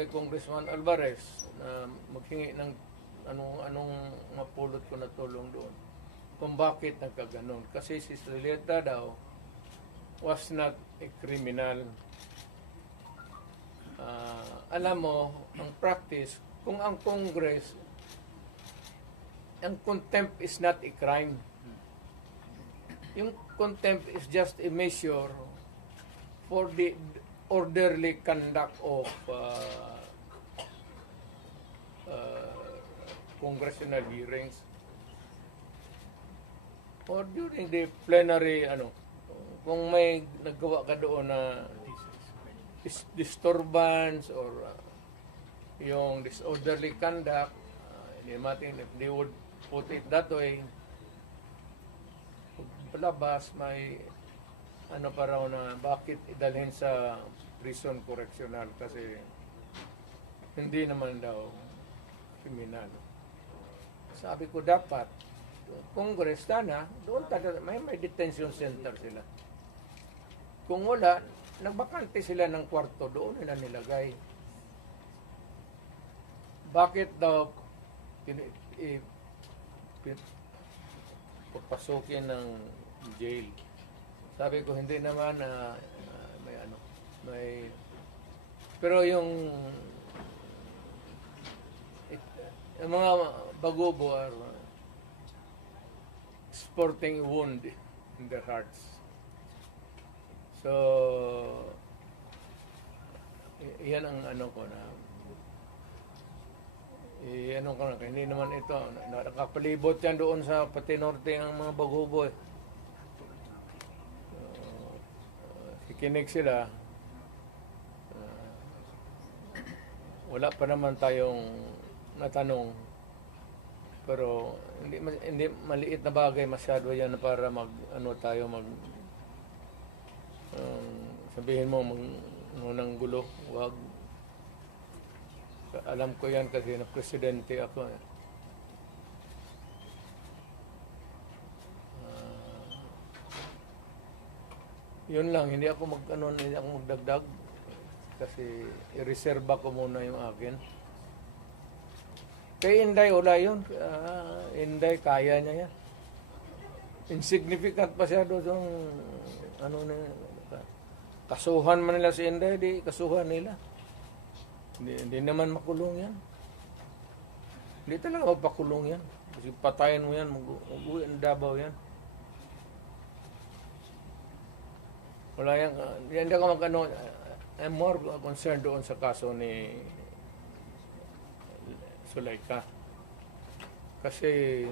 kay Congressman Alvarez na maghingi ng anong mapulot ko na tulong doon. Kung bakit nagkaganon. Kasi si Julieta daw was not a criminal. Alam mo, ang practice, kung ang Congress, ang contempt is not a crime. Yung contempt is just a measure for the orderly conduct of congressional hearings or during the plenary kung may naggawa ka doon na disturbance or yung disorderly conduct, hindi natin if they would put it that way, palabas may pa raw na bakit idalhin sa prison correctional kasi hindi naman daw kriminal. Sabi ko dapat Congress sana doon may detention center sila. Kung wala, nagbakante sila ng kwarto doon nila nilagay. Bakit daw papasukin ng jail? Sabi ko hindi naman may pero yung mga bagubo are sporting wound in their hearts. So yan ang ko na hindi naman ito nakapalibot yan doon sa pati norte ang mga bagubo kikinig sila. Wala pa naman tayong natanong pero hindi maliit na bagay masyado yan para tayo sabihin mo nang gulo, wag. Alam ko yan kasi na presidente ako. Yun lang, hindi ako magdagdag kasi i-reserva ko muna yung akin. Kay Inday, wala yun. Inday, kaya niya yan. Insignificant pa siya doon. Kasuhan man nila si Inday, di kasuhan nila. Hindi naman makulong yan. Hindi talaga mapakulong yan. Kasi patayin mo yan, mag-uwi ang Davao yan. Wala yan. Hindi ako I'm more concerned doon sa kaso ni Zuleika. Kasi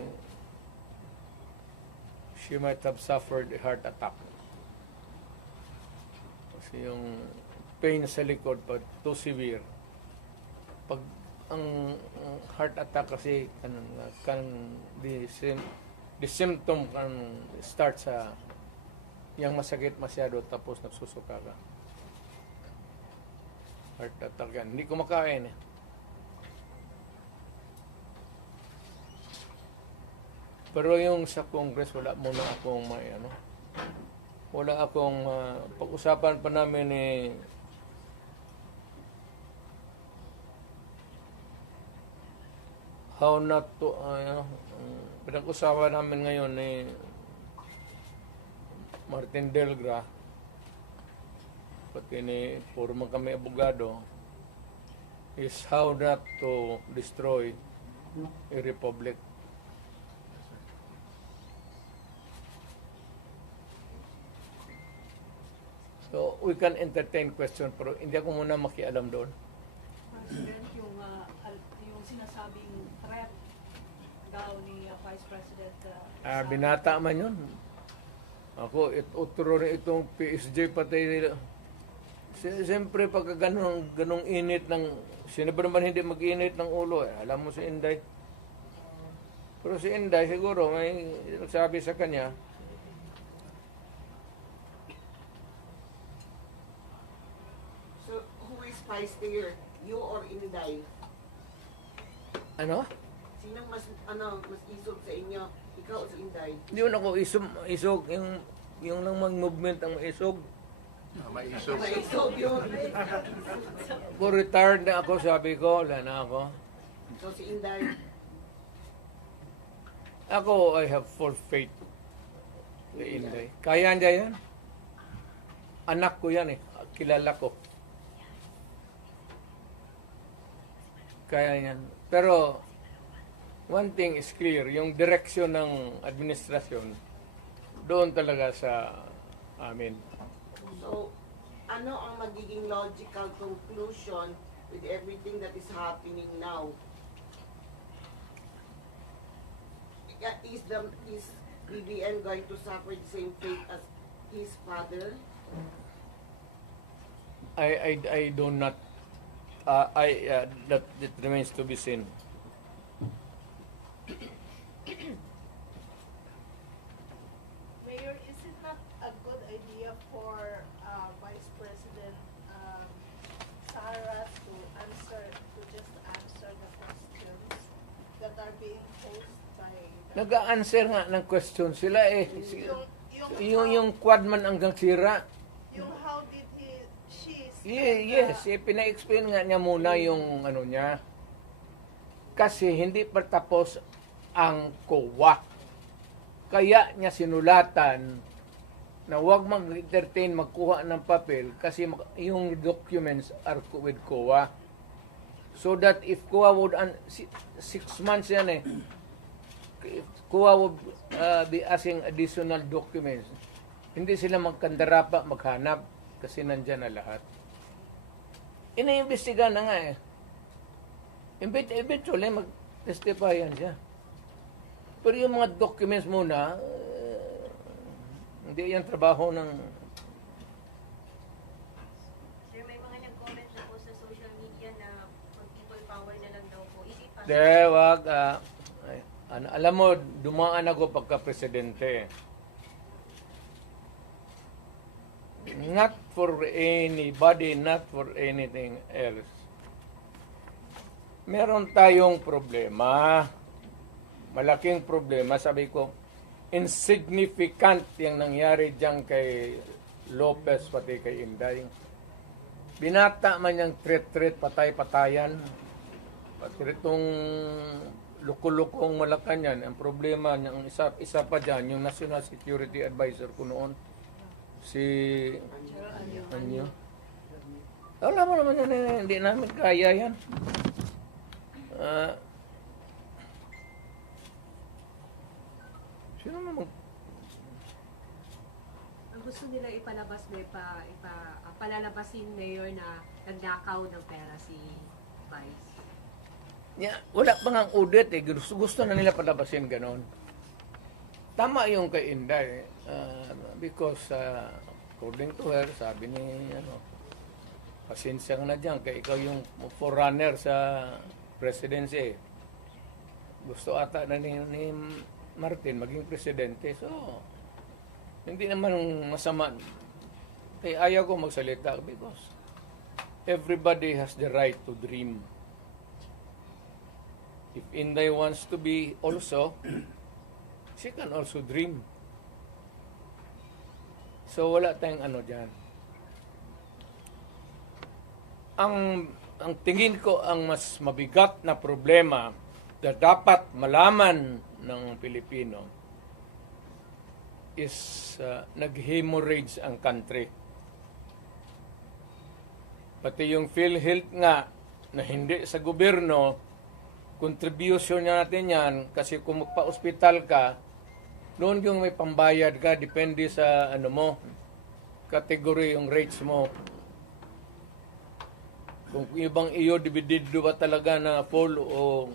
she might have suffered a heart attack. Kasi yung pain sa likod pa too severe. Pag ang heart attack kasi the symptom can start sa yang masakit masyado tapos nagsusuka ka. Heart attack yan. Hindi kumakain eh. Pero yung sa Congress, wala muna akong wala akong pag-usapan pa namin how not to pinag-usapan namin ngayon ni Martin Delgra pati ni puro man kami abogado is how not to destroy a republic. So we can entertain question pero hindi ako muna makialam doon. President, yung sinasabing threat daw ni Vice President Binata man yun. Ako, utro rin itong PSG pati nila. Siyempre, pagka ganong init sino ba naman hindi mag-init ng ulo? Alam mo si Inday. Pero si Inday, siguro, may nagsabi sa kanya, so, who is spicier? You or Inday? ano? Sinong mas isog sa inyo? Ikaw o si Inday? Hindi mo ako isog, yung lang mag-movement ang isog. Maisog. Maisog yun. Kung retired na ako, sabi ko, wala na ako. So si Inday, Ako, I have full faith kay Inday. Kaya niya yan. Anak ko yan eh. Kilala ko. Kaya yan. Pero, one thing is clear, yung direksyon ng administrasyon, doon talaga sa amin. so ano ang magiging logical conclusion with everything that is happening now? Is BBM going to suffer the same fate as his father? I do not, that remains to be seen. Mayor, is it not a good idea for Vice President Sara to just answer the questions that are being posed by Nag-a-answer nga ng question sila eh. Yung how, quad man hanggang sira. yung how did she Yes, pina-explain nga niya muna yung ano niya. Kasi hindi pa tapos ang COA. Kaya niya sinulatan na huwag mag-entertain, magkuha ng papel kasi yung documents are with COA. So that if COA would, 6 months yan eh, if COA would be asking additional documents, hindi sila magkandarapa, maghanap kasi nandyan na lahat. Ina-imbestiga na nga eh. Eventually, mag-testify yan siya. Pero yung mga documents muna, hindi yan trabaho ng... Sir, may mga nag-comment na po sa social media na people power na lang daw po. Is it possible? De, wag. Alam mo, dumaan ako pagka-presidente. Not for anybody, not for anything else. Meron tayong problema. Malaking problema. Sabi ko, insignificant yung nangyari dyan kay Lopez pati kay Inday. Binata man yung threat, patay-patayan. Pati itong luko-lukong Malacanang, ang problema ng isa pa dyan, yung National Security Advisor ko noon, si Anyo. Alam mo naman yan, hindi namin kaya yan. Sino naman? Ang gusto nila ipalabas palalabasin mayor na nagnakaw ng pera si Vice. Wala pa nga audit eh. Gusto na nila palabasin ganon. Tama yung kay Inday. Because according to her, sabi ni pasensya na dyan, kaya ikaw yung forerunner sa presidency. Gusto ata na ni Martin maging presidente. So, hindi naman masama. Kaya ayaw ko magsalita because everybody has the right to dream. If Inday wants to be also, she can also dream. So, wala tayong ano dyan. Ang tingin ko ang mas mabigat na problema na dapat malaman ng Pilipino is nag-hemorrhage ang country. Pati yung PhilHealth nga na hindi sa gobyerno, contribution natin yan kasi kung magpa-hospital ka, noon yung may pambayad ka, depende sa category yung rates mo. Kung ibang iyo, dividido ba talaga na full o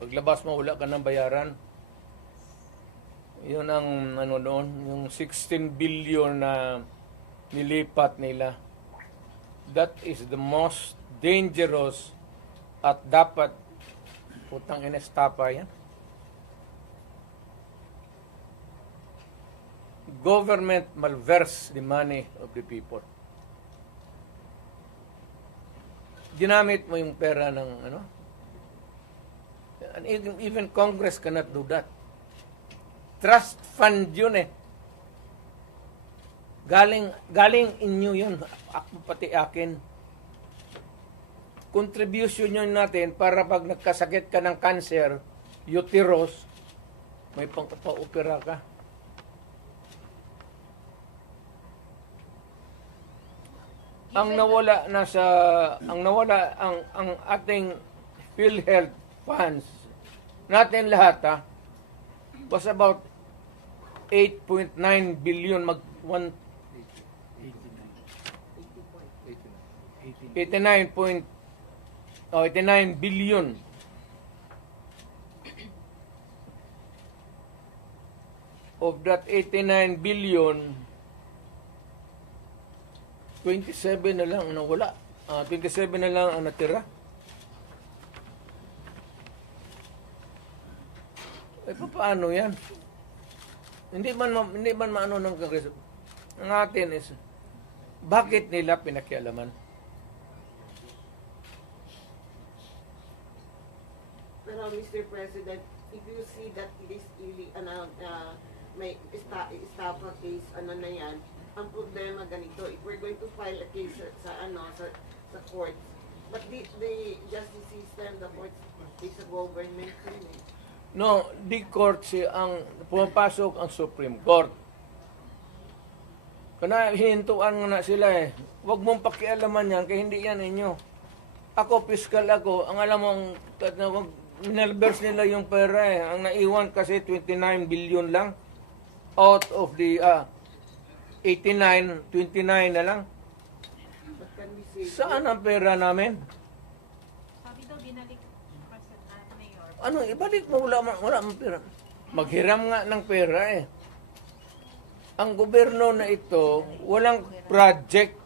paglabas mo, wala ka ng bayaran. Yun ang noon, yung 16 billion na nilipat nila. That is the most dangerous at dapat putang inestapa yan. Government malverse the money of the people. Ginamit mo yung pera ng and even Congress cannot do that. Trust fund yun eh. Galing inyo yun. Ako pati akin. Contribution yun natin para pag nagkasakit ka ng cancer, uterus, may pang-opera ka. Ang nawala ang ating PhilHealth funds natin lahat was about 8.9 billion 89 billion. Of that 89 billion, 27 na lang ang nawala. 27 na lang ang natira. Paano yan? Hindi man maano ng Kongreso. Ang atin is, bakit nila pinakialaman? Pero Mr. President, if you see that this really, may estafa case, na yan, ang problema ganito, if we're going to file a case sa court, but the justice system, the court is a government thing. No, di court ang pumapasok ang Supreme Court. Kana hinintuan nga na sila eh. Huwag mong pakialaman yan, kaya hindi yan inyo. Ako, fiscal ako, ang alam mong minalbers nila yung pera eh. Ang naiwan kasi 29 billion lang. Out of the 89, 29 na lang. But can we say, Saan ang pera namin? Sabi daw, binalik Mayor. Ano, ibalik mo, wala mang pera. Maghiram nga ng pera eh. Ang gobyerno na ito, walang project.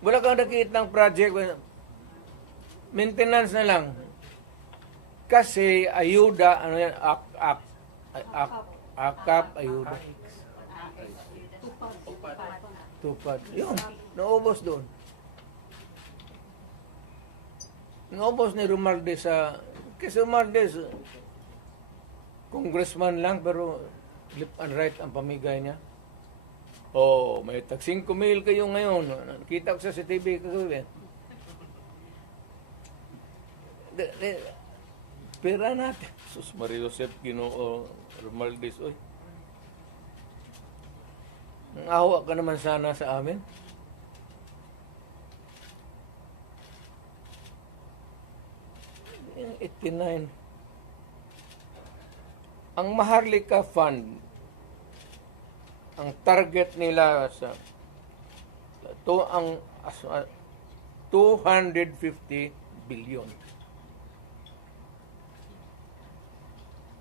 Wala kang nakikita ng project. Maintenance na lang. Kasi ayuda, ano yan, akap, ayuda. Tupad. Yun, naubos doon. Naubos ni Romualdez kasi Romualdez, congressman lang, pero left and right ang pamigay niya. Oh, may tag 5,000 kayo ngayon. Nakita ko sa CTV kagabi. Pera natin. Sus Maria Josep, Ginoo, Romualdez, oy. Ang awa ka naman sana sa amin. Yung 89. Ang Maharlika Fund, ang target nila sa ang 250 billion.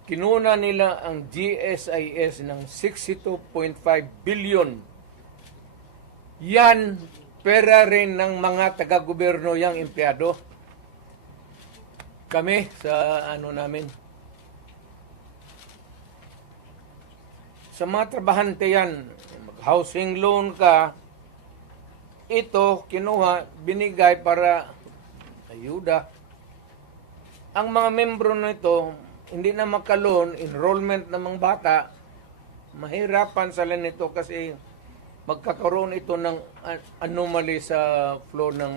Kinuna nila ang GSIS ng 62.5 billion. Yan, pera rin ng mga taga-gobyerno yang empleyado. Kami sa namin. Sa mga trabahante yan, mag-housing loan ka, ito, kinuha, binigay para ayuda. Ang mga membro nito, hindi na makaloon, enrollment ng mga bata, mahirapan sila nito kasi magkakaroon ito ng anomaly sa flow ng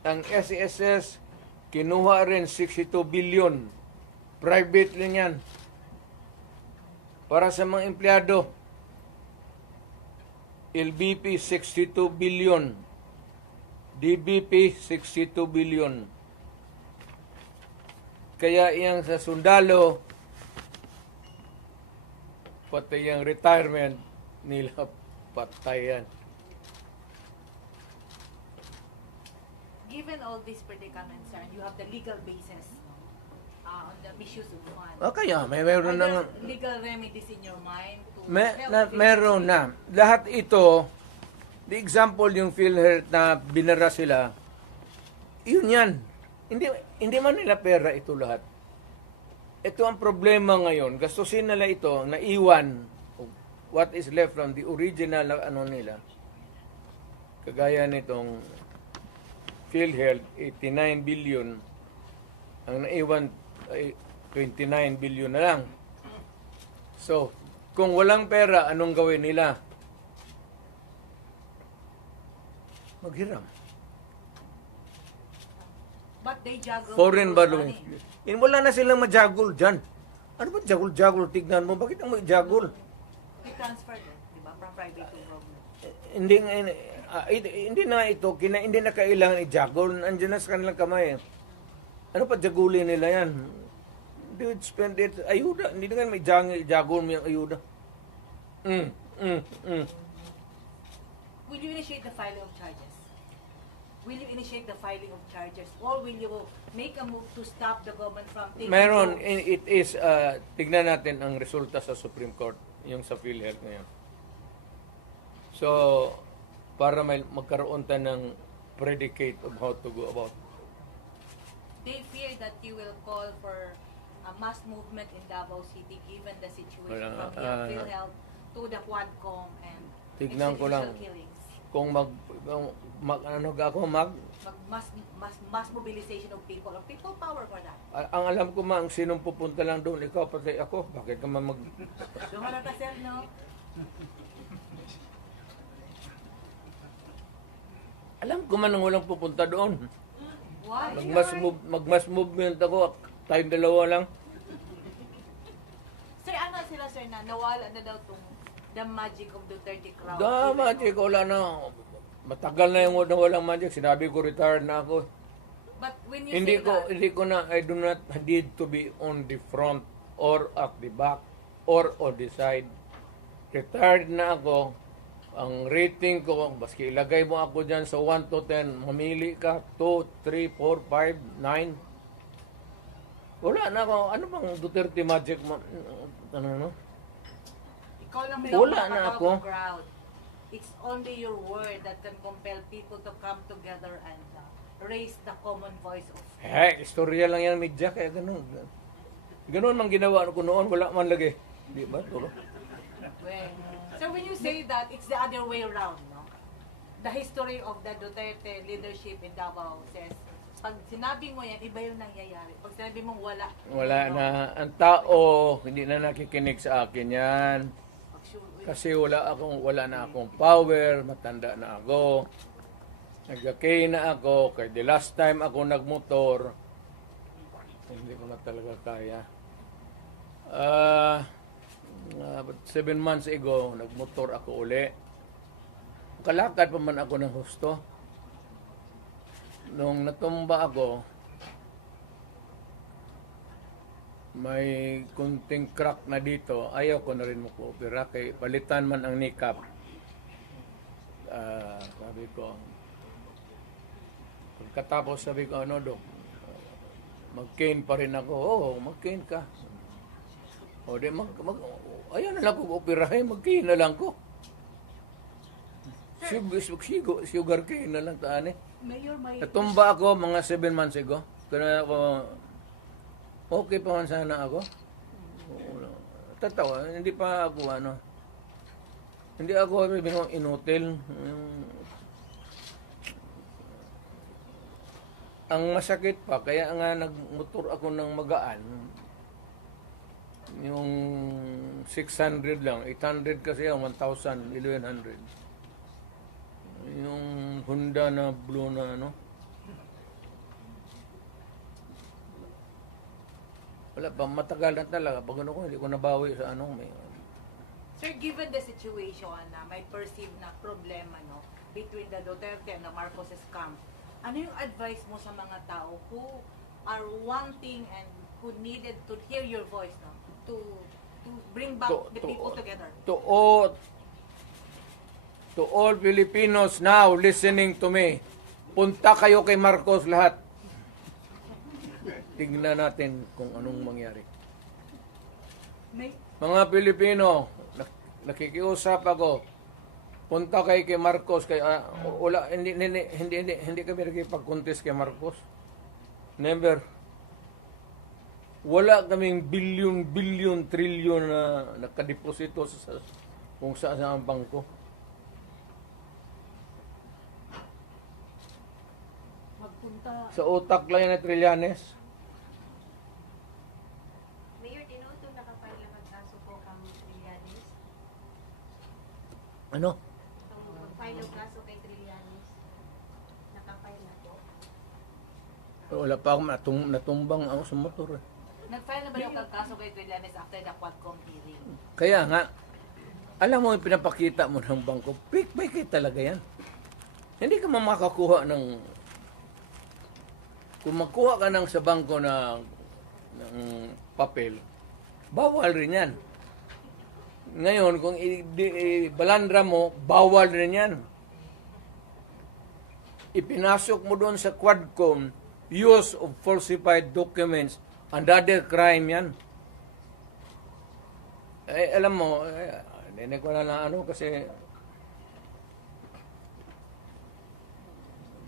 ang SSS, kinuha rin 62 billion. Private rin yan. Para sa mga empleyado, LBP 62 billion. DBP 62 billion. Kaya iyang sa sundalo, pati yung retirement nila patayan. Given all these predicaments, sir, you have the legal basis on the misuse of funds. Kaya meron na Are there legal remedies in your mind to meron na. Lahat ito, the example yung PhilHealth na binara sila, yun yan. Hindi man nila pera ito lahat. Ito ang problema ngayon. Gastusin nila ito, naiwan, what is left from the original nila. Kagaya nitong PhilHealth, 89 billion. Ang naiwan ay 29 billion na lang. So, kung walang pera, anong gawin nila? Maghiram. But they juggle Foreign people's borrowing. money. Wala na silang majagul dyan. Ano ba jagul-jagul? Tignan mo, bakit ang majagul? They transfer them, di ba? From private to government. Hindi na ito, hindi na kailangan i-jagul. Andiyan na sa kanilang kamay. Ano pa jagulin nila yan? They would spend it. Ayuda. Hindi na nga may jagul mo yung ayuda. Will you initiate the filing of charges? Will you initiate the filing of charges? Or will you make a move to stop the government from taking Meron, loans? it is, tignan natin ang resulta sa Supreme Court, yung sa PhilHealth ngayon. So, para may magkaroon tayo ng predicate of how to go about. They fear that you will call for a mass movement in Davao City given the situation Wala, from the PhilHealth to the Quadcom and Tignan ko lang. extrajudicial killings. Kung Mass mobilization of people power for that. ang alam ko ang sinong pupunta lang doon, ikaw pati ako, bakit ka man Dumara ka, sir, no? alam ko man ang walang pupunta doon. Why? Magmass movement ako, tayong dalawa lang. Sir, ano sila, sir, na nawala na daw tong the magic of Duterte crowd? Magic, wala na. Matagal na yung walang magic. Sinabi ko, retired na ako. But when you Hindi say that, ko na, I do not need to be on the front or at the back or on the side. Retired na ako. Ang rating ko, baski ilagay mo ako dyan sa 1 to 10, mamili ka, 2, 3, 4, 5, 9. Wala na ako. Ano bang Duterte magic? Ano? ikaw lang Wala na makatawag ako. ng crowd. It's only your word that can compel people to come together and raise the common voice of Istorya lang yan, media, kaya ganun. Ganun man ginawa ko noon, wala man lagi. Di ba? Tulo. So when you say that, it's the other way around, no? The history of the Duterte leadership in Davao says, pag sinabi mo yan, iba yung nangyayari. Pag sinabi mong wala, Wala na. Ang tao, hindi na nakikinig sa akin yan. Kasi wala na akong power, matanda na ako. Nagkakay na ako, kaya the last time ako nagmotor, hindi ko na talaga kaya. 7 months ago, nagmotor ako uli. Kalakad pa man ako ng husto. Nung natumba ako, may kunting crack na dito. Ayaw ko na rin mag-opera. Kaya palitan man ang kneecap. Sabi ko, pagkatapos sabi ko, ano Dok, mag-cane pa rin ako. Oo, mag-cane ka. O di, ayaw na lang ko operahin, mag-cane na lang ko. Sugar cane na lang taan eh. Mayor, may... Natumba ako mga 7 months ago. Kaya ako, okay pa man sana ako. Tatawa, hindi pa ako hindi ako inutil. Ang masakit pa, kaya nga nagmotor ako ng magaan. Yung 600 lang, 800 kasi yan, 1,000, 1,100. Yung Honda na blue na wala pa, matagal na talaga. Pag ko, hindi ko nabawi sa Sir, given the situation na may perceived na problema between the Duterte and the Marcoses camp, ano yung advice mo sa mga tao who are wanting and who needed to hear your voice to bring back the people together? To all Filipinos now listening to me, punta kayo kay Marcos lahat. Tingnan natin kung anong mangyari. Mga Pilipino, nakikiusap ako. Punta kayo kay Marcos, hindi kami nakipag-contest kay Marcos. Never. Wala kaming billion, trillion na nakadeposito sa kung saan ang bangko. Magpunta. Sa utak lang yan na trilyanes. Ano? Itong mag-file ng kaso kay Trillanes. Nakafile na po. Wala pa ako natumbang ako sa motor. Eh. Nag-file na ba yung kaso kay Trillanes after the Quadcom hearing? Kaya nga, alam mo yung pinapakita mo ng bangko, fake talaga yan. Hindi ka makakuha ng, kung magkuha ka ng sa bangko ng papel, bawal rin yan. Ngayon, kung balandra mo, bawal rin yan. Ipinasok mo doon sa Quadcom, use of falsified documents, another crime yan. Eh, alam mo, hindi ko na lang ano kasi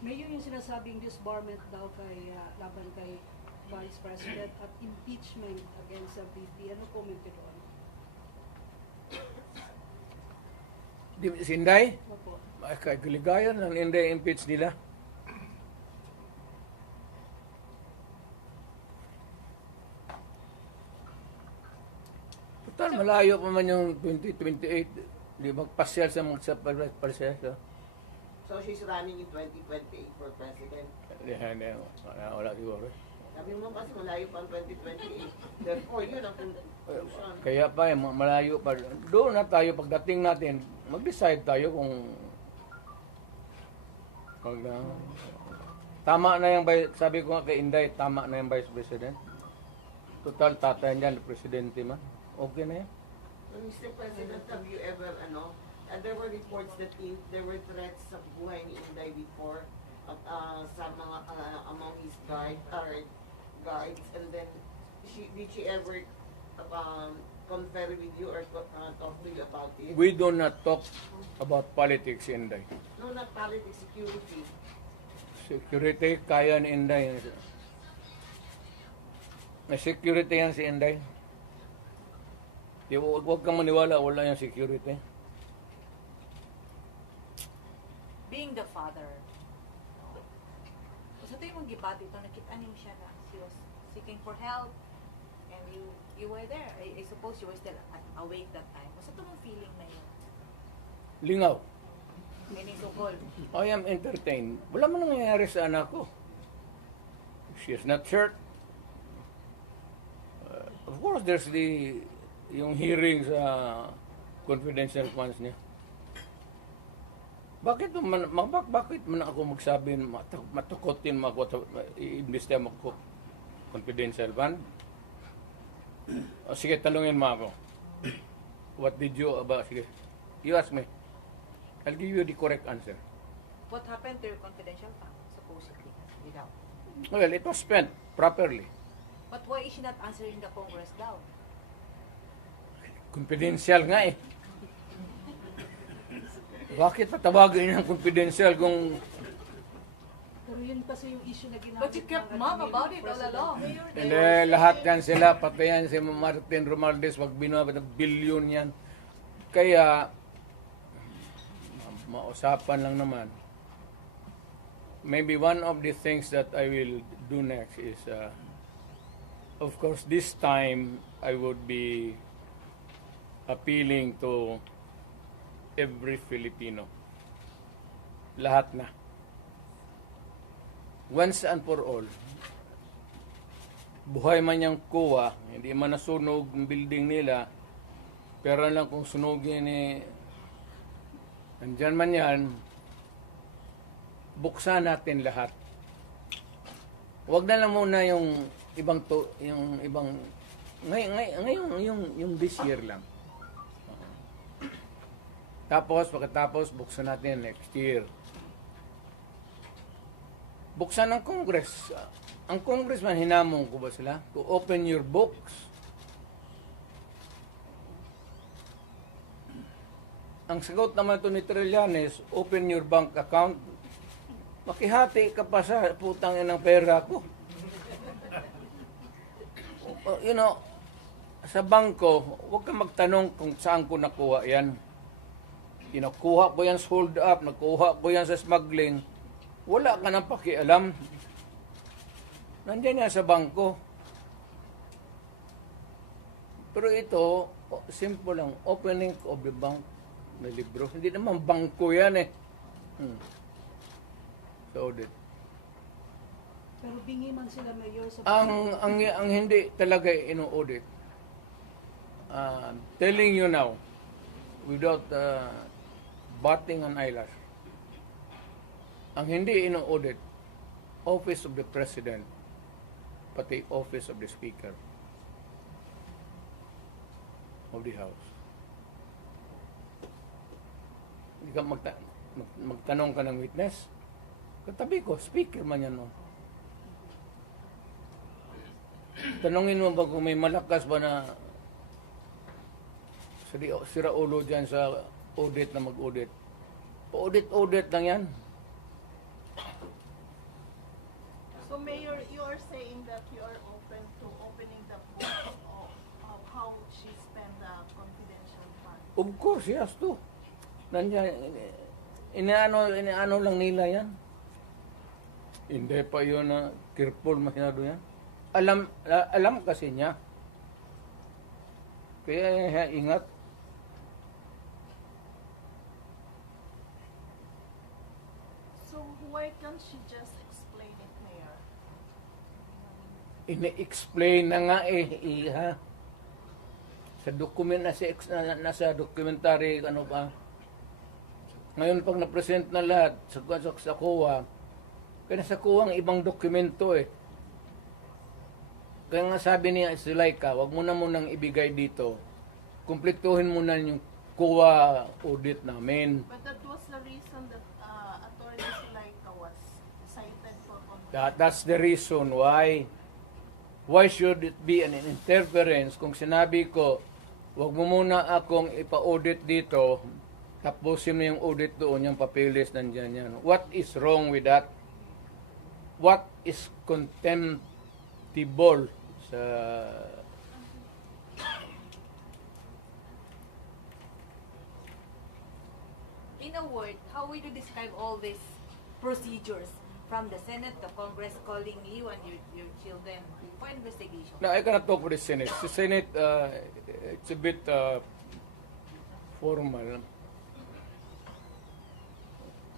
Mayor, yung sinasabing disbarment daw kay laban kay Vice President at impeachment against sa VP. Ano comment nyo doon? si Inday, Opo. ay kagaligayan ng Inday impeach nila. Total, malayo pa man yung 2028. Di magpasyal sa mga proseso. So she's running in 2028 for president. Hindi, wala siguro. Sabi mo kasi malayo pa ang 2028. Therefore, yun ang conclusion. Kaya pa, malayo pa. Doon na tayo, pagdating natin, mag-decide tayo kung tama na yung, sabi ko nga kay Inday, tama na yung Vice President. Total, tatay niyan, Presidente man. Okay na yan. Mr. President, have you ever, there were reports that there were threats sa buhay ni Inday before sa mga, among his guards, and then, did she ever confer with you or talk to you about it? We do not talk about politics, Inday. No, not politics, security. Security, kaya ni Inday. May security yan si Inday. Huwag kang maniwala, wala yung security. Being the father, sa ito yung gibati ito, nakita niyo siya na she was seeking for help and you were there. I suppose you were still awake that time. Basta ito mong feeling na yun. Lingaw. Meaning sugol. I am entertained. Wala man nangyayari sa anak ko. She is not hurt. Of course, there's yung hearing sa confidential funds niya. Bakit man ako magsabi matukotin mo ako i-investe mo ako confidential fund? O sige, talungin mo ako. What did you about? Sige, you ask me. I'll give you the correct answer. What happened to your confidential fund, supposedly, without? Well, it was spent properly. But why is she not answering the Congress daw? Confidential nga eh. Bakit patawagin niya ang confidential kung Pero yun kasi yung issue na ginamit. But you kept mum about it all along. hindi, lahat yan sila, pati yan si Martin Romualdez, wag binuha ng bilyon yan. Kaya, mausapan lang naman. Maybe one of the things that I will do next is, of course, this time I would be appealing to every Filipino. Lahat na. Once and for all, buhay man yung kuha, hindi man nasunog ang building nila, pero lang kung sunugin andyan man yan, buksan natin lahat. Huwag na lang muna yung ngayon yung this year lang. Tapos, pagkatapos, buksan natin next year. Buksan ng Congress. Ang Congressman, hinamon ko ba sila? To open your books. Ang sagot naman ito ni Trillanes, open your bank account. Makihati ka pa sa putang ng pera ko. Sa bangko, huwag kang magtanong kung saan ko nakuha yan. Kinukuha ko yan sa hold up, nakuha ko yan sa smuggling. Wala ka nang pakialam. Nandiyan yan sa bangko. Pero ito, simple lang, opening of the bank May libro. Hindi naman bangko yan eh. Sa audit. Pero bingi man sila mayor sa Ang hindi talaga ino-audit, telling you now, without batting an eyelash, ang hindi ino-audit, Office of the President, pati Office of the Speaker of the House. Hindi ka magtanong ka ng witness. Katabi ko, speaker man yan, no? Tanungin mo ba kung may malakas ba na sira ulo dyan sa audit na mag-audit? Audit lang yan. So Mayor, you are saying that you are open to opening the book of how she spent the confidential fund. Of course, yes to. Nandiyan, inaano lang nila yan. Hindi pa yun na careful masyado yan. Alam kasi niya. Kaya ingat. So why can't she just explain it, Mayor? Ine-explain na nga iha. Sa nasa documentary, ano ba? Ngayon pag na-present na lahat sa COA, kaya nasa COA ang ibang dokumento eh. Kaya nga sabi niya, Zulaika, wag mo na munang ibigay dito. Kumpletuhin mo na yung COA audit namin. But that was the reason that Attorney Zulaika was cited for That's the reason why. Why should it be an interference kung sinabi ko, wag mo muna akong ipa-audit dito, tapusin mo yung audit doon, yung papilis nandyan yan. What is wrong with that? What is contemptible sa In a word, how would you describe all these procedures from the Senate, the Congress calling you and your children for investigation? No, I cannot talk for the Senate. The Senate, it's a bit formal.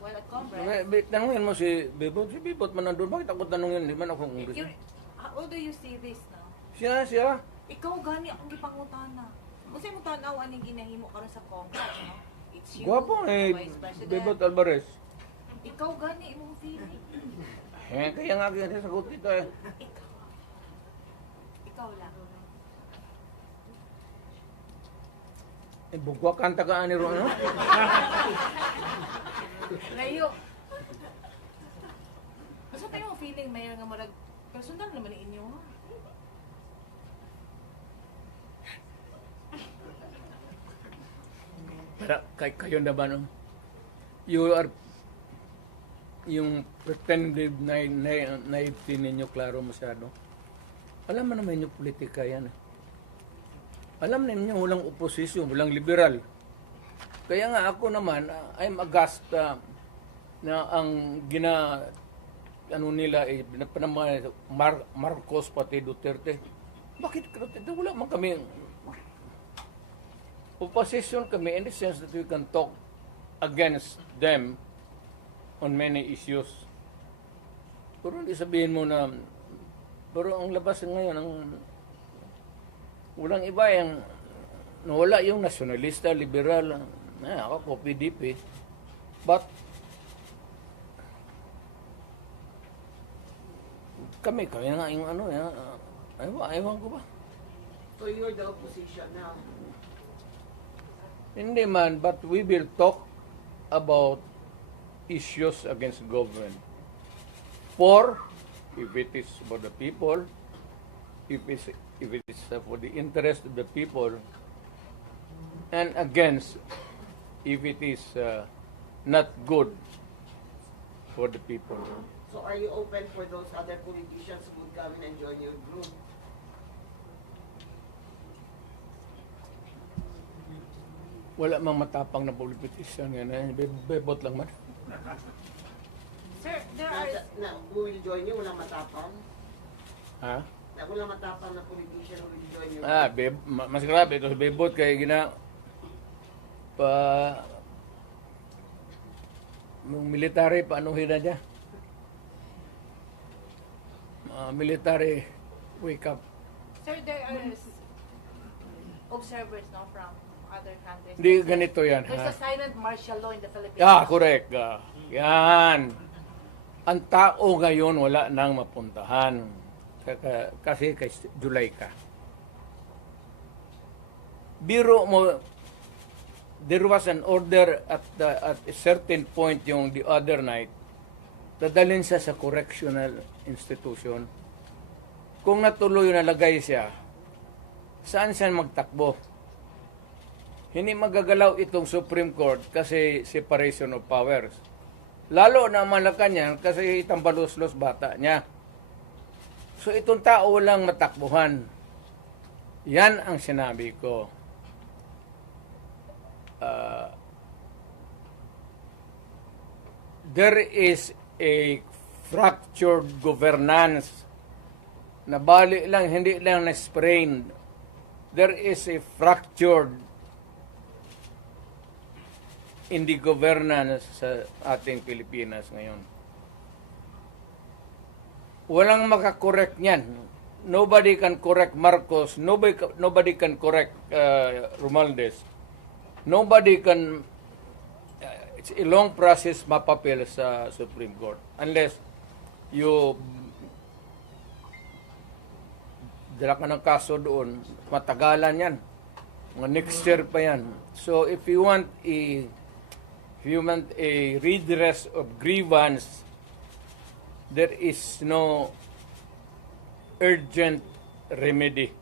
Well, at Congress, Tanungin mo si Bebot. Si Bebot man nandun. Bakit ako tanungin? Di man ako congressman. how do you see this now? Siya. Ikaw gani akong gipangutana. Kasi mo tanaw aning ginahimo karon sa Congress, no? It's you, Guwapo the eh, Vice President. Bebot Alvarez. Ikaw gani imong feeling. Kaya nga kaya sagot dito eh. Ikaw lang. Bugwa kanta ka ni Ron, no? Layo. Asa tayo mo feeling, Mayor, nga marag personal naman ni inyo, ha? Para kayo na ba, no? You are yung pretended naivety ninyo klaro masyado. Alam mo naman yung politika yan. Alam ninyo walang oposisyon, walang liberal. Kaya nga ako naman, I'm aghast na ang ano nila eh, Marcos pati Duterte. Bakit Duterte? Wala man kami opposition kami in the sense that we can talk against them on many issues. Pero hindi sabihin mo na, pero ang labas ngayon, walang iba yung, nawala yung nasyonalista, liberal, ako PDP. But, kami nga yung ano, ewan ko ba? So you're the opposition now. Hindi man, but we will talk about issues against government. If it is for the people, if it is for the interest of the people, and against if it is not good for the people. So are you open for those other politicians who would come in and join your group? Wala mang matapang na politician yan. Bebot lang man. Sir, there are... Who will join you? Walang matapang? Ha? Walang matapang na politician who will join your group? Mas grabe ito. Bebot kay Yung military, paanuhin na niya. Military, wake up. Sir, there are observers no from other countries. Hindi ganito yan, There's ha? a silent martial law in the Philippines. Correct. Yan. Ang tao ngayon wala nang mapuntahan. Kasi kay July ka. Biro mo, there was an order at a certain point yung the other night, dadalhin siya sa correctional institution. Kung natuloy nalagay siya, saan siya magtakbo? Hindi magagalaw itong Supreme Court kasi separation of powers. Lalo na Malacanang kasi itambalos-los bata niya. So itong tao walang matakbuhan. Yan ang sinabi ko. There is a fractured governance na bali lang, hindi lang na-sprained. There is a fractured in the governance sa ating Pilipinas ngayon. Walang makakorek niyan. Nobody can correct Marcos. Nobody can correct Romualdez. Nobody can... it's a long process mapapil sa Supreme Court. Unless you dala ka ng kaso doon, matagalan yan. Mga next year pa yan. So if you want a redress of grievance, there is no urgent remedy.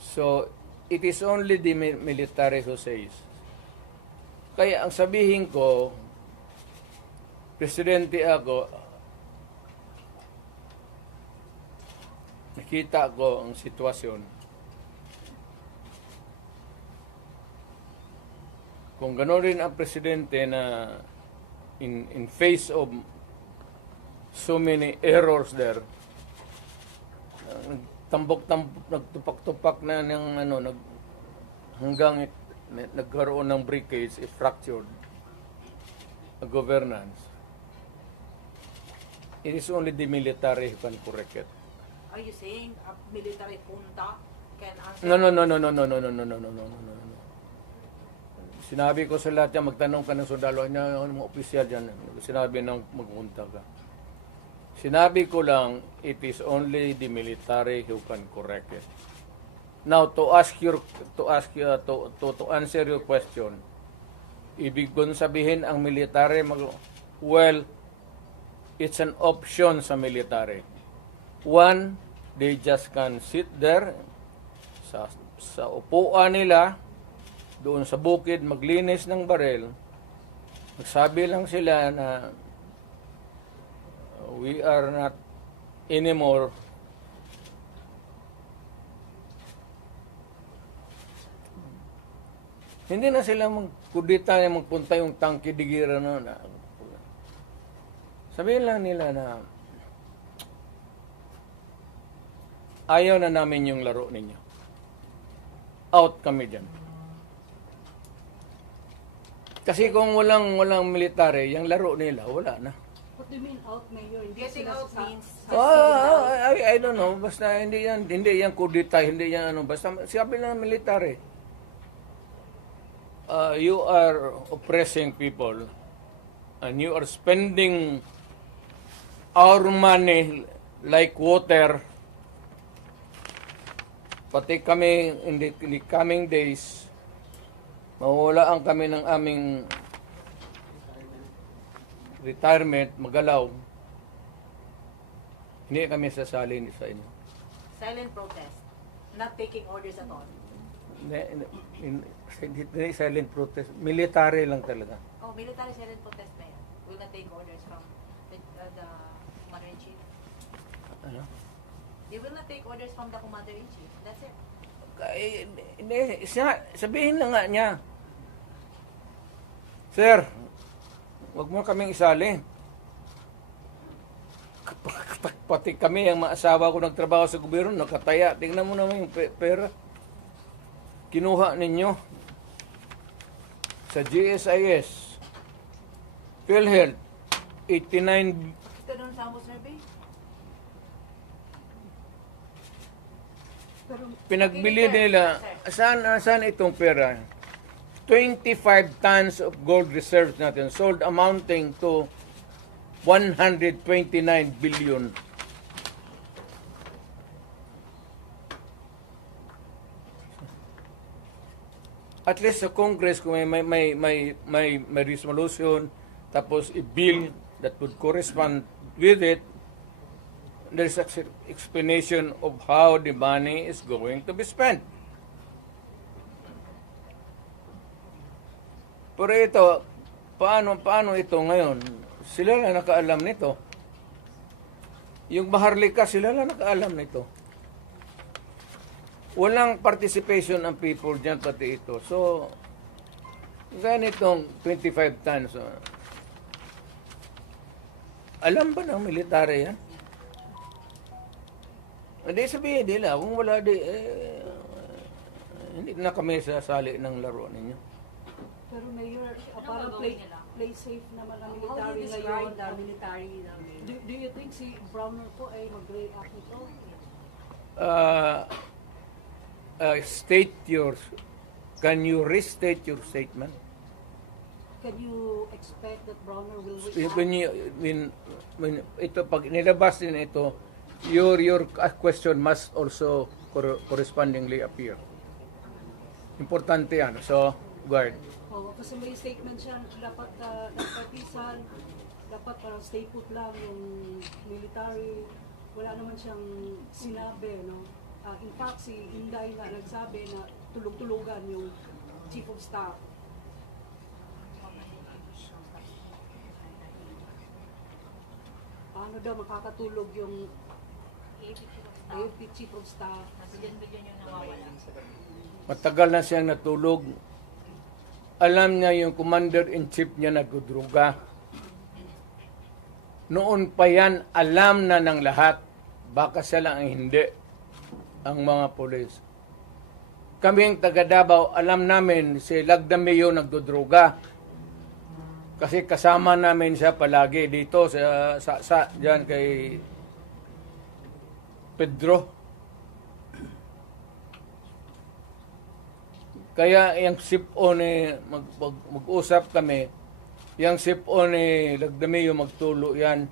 So it is only the military who says. Kaya ang sabihin ko, presidente ako, nakita ko ang sitwasyon. Kung gano'n rin ang presidente na in face of so many errors there, nagtupak-tupak na ng hanggang nagkaroon ng breakage, fractured governance. It is only the military who can correct it. Are you saying a military junta can answer? No. Sinabi ko sa lahat yan, magtanong ka ng sundalo niya, mga opisyal dyan. Sinabi nang magpunta ka. Sinabi ko lang, it is only the military who can correct it. Now, to answer your question, ibig kong sabihin ang military, well, it's an option sa military. One, they just can sit there sa upuan nila, doon sa bukid, maglinis ng barel. Magsabi lang sila na we are not anymore hindi na sila magkudita na magpunta yung tangki digira na. Sabihin lang nila na ayaw na namin yung laro ninyo. Out kami dyan. Kasi kung walang military, yung laro nila, wala na. What do you mean out, Mayor? Hindi Getting sila out means I don't know. Basta hindi yan kudita, hindi yan basta sabi lang military. You are oppressing people and you are spending our money like water. Pati kami in the coming days, mawawalaan kami ng aming retirement, magalaw. Hindi kami sasalin sa inyo. silent protest, not taking orders at all. Hindi silent protest. Military lang talaga. Oh, military silent protest na yan. Will not take orders from the Commander-in-Chief. Ano? They will not take orders from the Commander-in-Chief. That's it. Sabihin lang nga niya, Sir, wag mo kaming isali. Pati kami, ang mga asawa ko nagtrabaho sa gobyerno, nakataya. Tingnan mo naman yung pera. Kinuha ninyo. sa GSIS, PhilHealth, 89, Ito doon sa Amo survey? Pero pinagbili nila, saan itong pera? 25 tons of gold reserves natin sold amounting to 129 billion. At least sa Congress kung may resolution tapos i-bill that would correspond with it, there's explanation of how the money is going to be spent. Pero ito, paano ito ngayon? Sila lang nakaalam nito. Yung Maharlika, sila lang nakaalam nito. Walang participation ng people dyan, pati ito. So, ganitong 25 tons. Alam ba ng military yan? Hindi sabihin nila, kung wala hindi na kami sasali ng laro ninyo. Pero Mayor, Anong parang gagawin nila? play safe naman ang How do you military describe ngayon. the military namin? Do you think si Browner po ay mag-react nito? Can you restate your statement? Can you expect that Browner will react? When ito pag nilabas din ito, your question must also correspondingly appear. Importante yan. So, guard. Oo, kasi may statement siya, dapat nagpatisan, dapat parang stay put lang yung military. Wala naman siyang sinabi, no? In fact, si Inday nga nagsabi na tulog-tulugan yung chief of staff. Paano daw makakatulog yung AFP chief of staff? Bilyon-bilyon yung nawawala. Matagal na siyang natulog. Alam niya yung commander-in-chief niya nagdudruga. Noon pa yan, alam na ng lahat. Baka siya lang ang hindi. Ang mga polis. Kaming taga Davao, alam namin si Lagdameo nagdudruga. Kasi kasama namin siya palagi dito sa diyan kay Pedro. Kaya yung sip-o ni mag-usap kami, yung sip-o ni Lagdameo magtulo yan.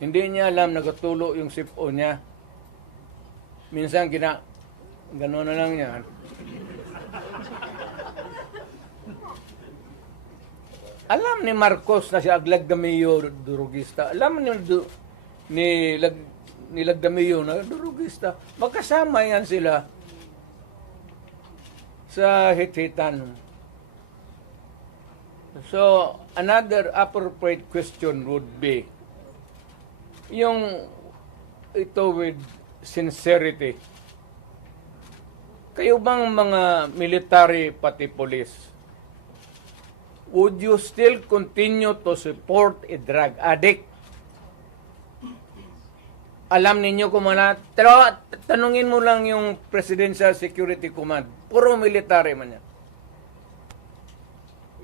Hindi niya alam nagatulo yung sip-o niya. Minsan gano'n na lang yan. Alam ni Marcos na si Lagdameo durugista. Alam ni Lagdameo na durugista. Magkasama yan sila sa hit-hitan. So, another appropriate question would be, yung ito with sincerity. Kayo bang mga military pati police, would you still continue to support a drug addict? Alam ninyo kung mana, pero tanungin mo lang yung Presidential Security Command. Puro military man yan.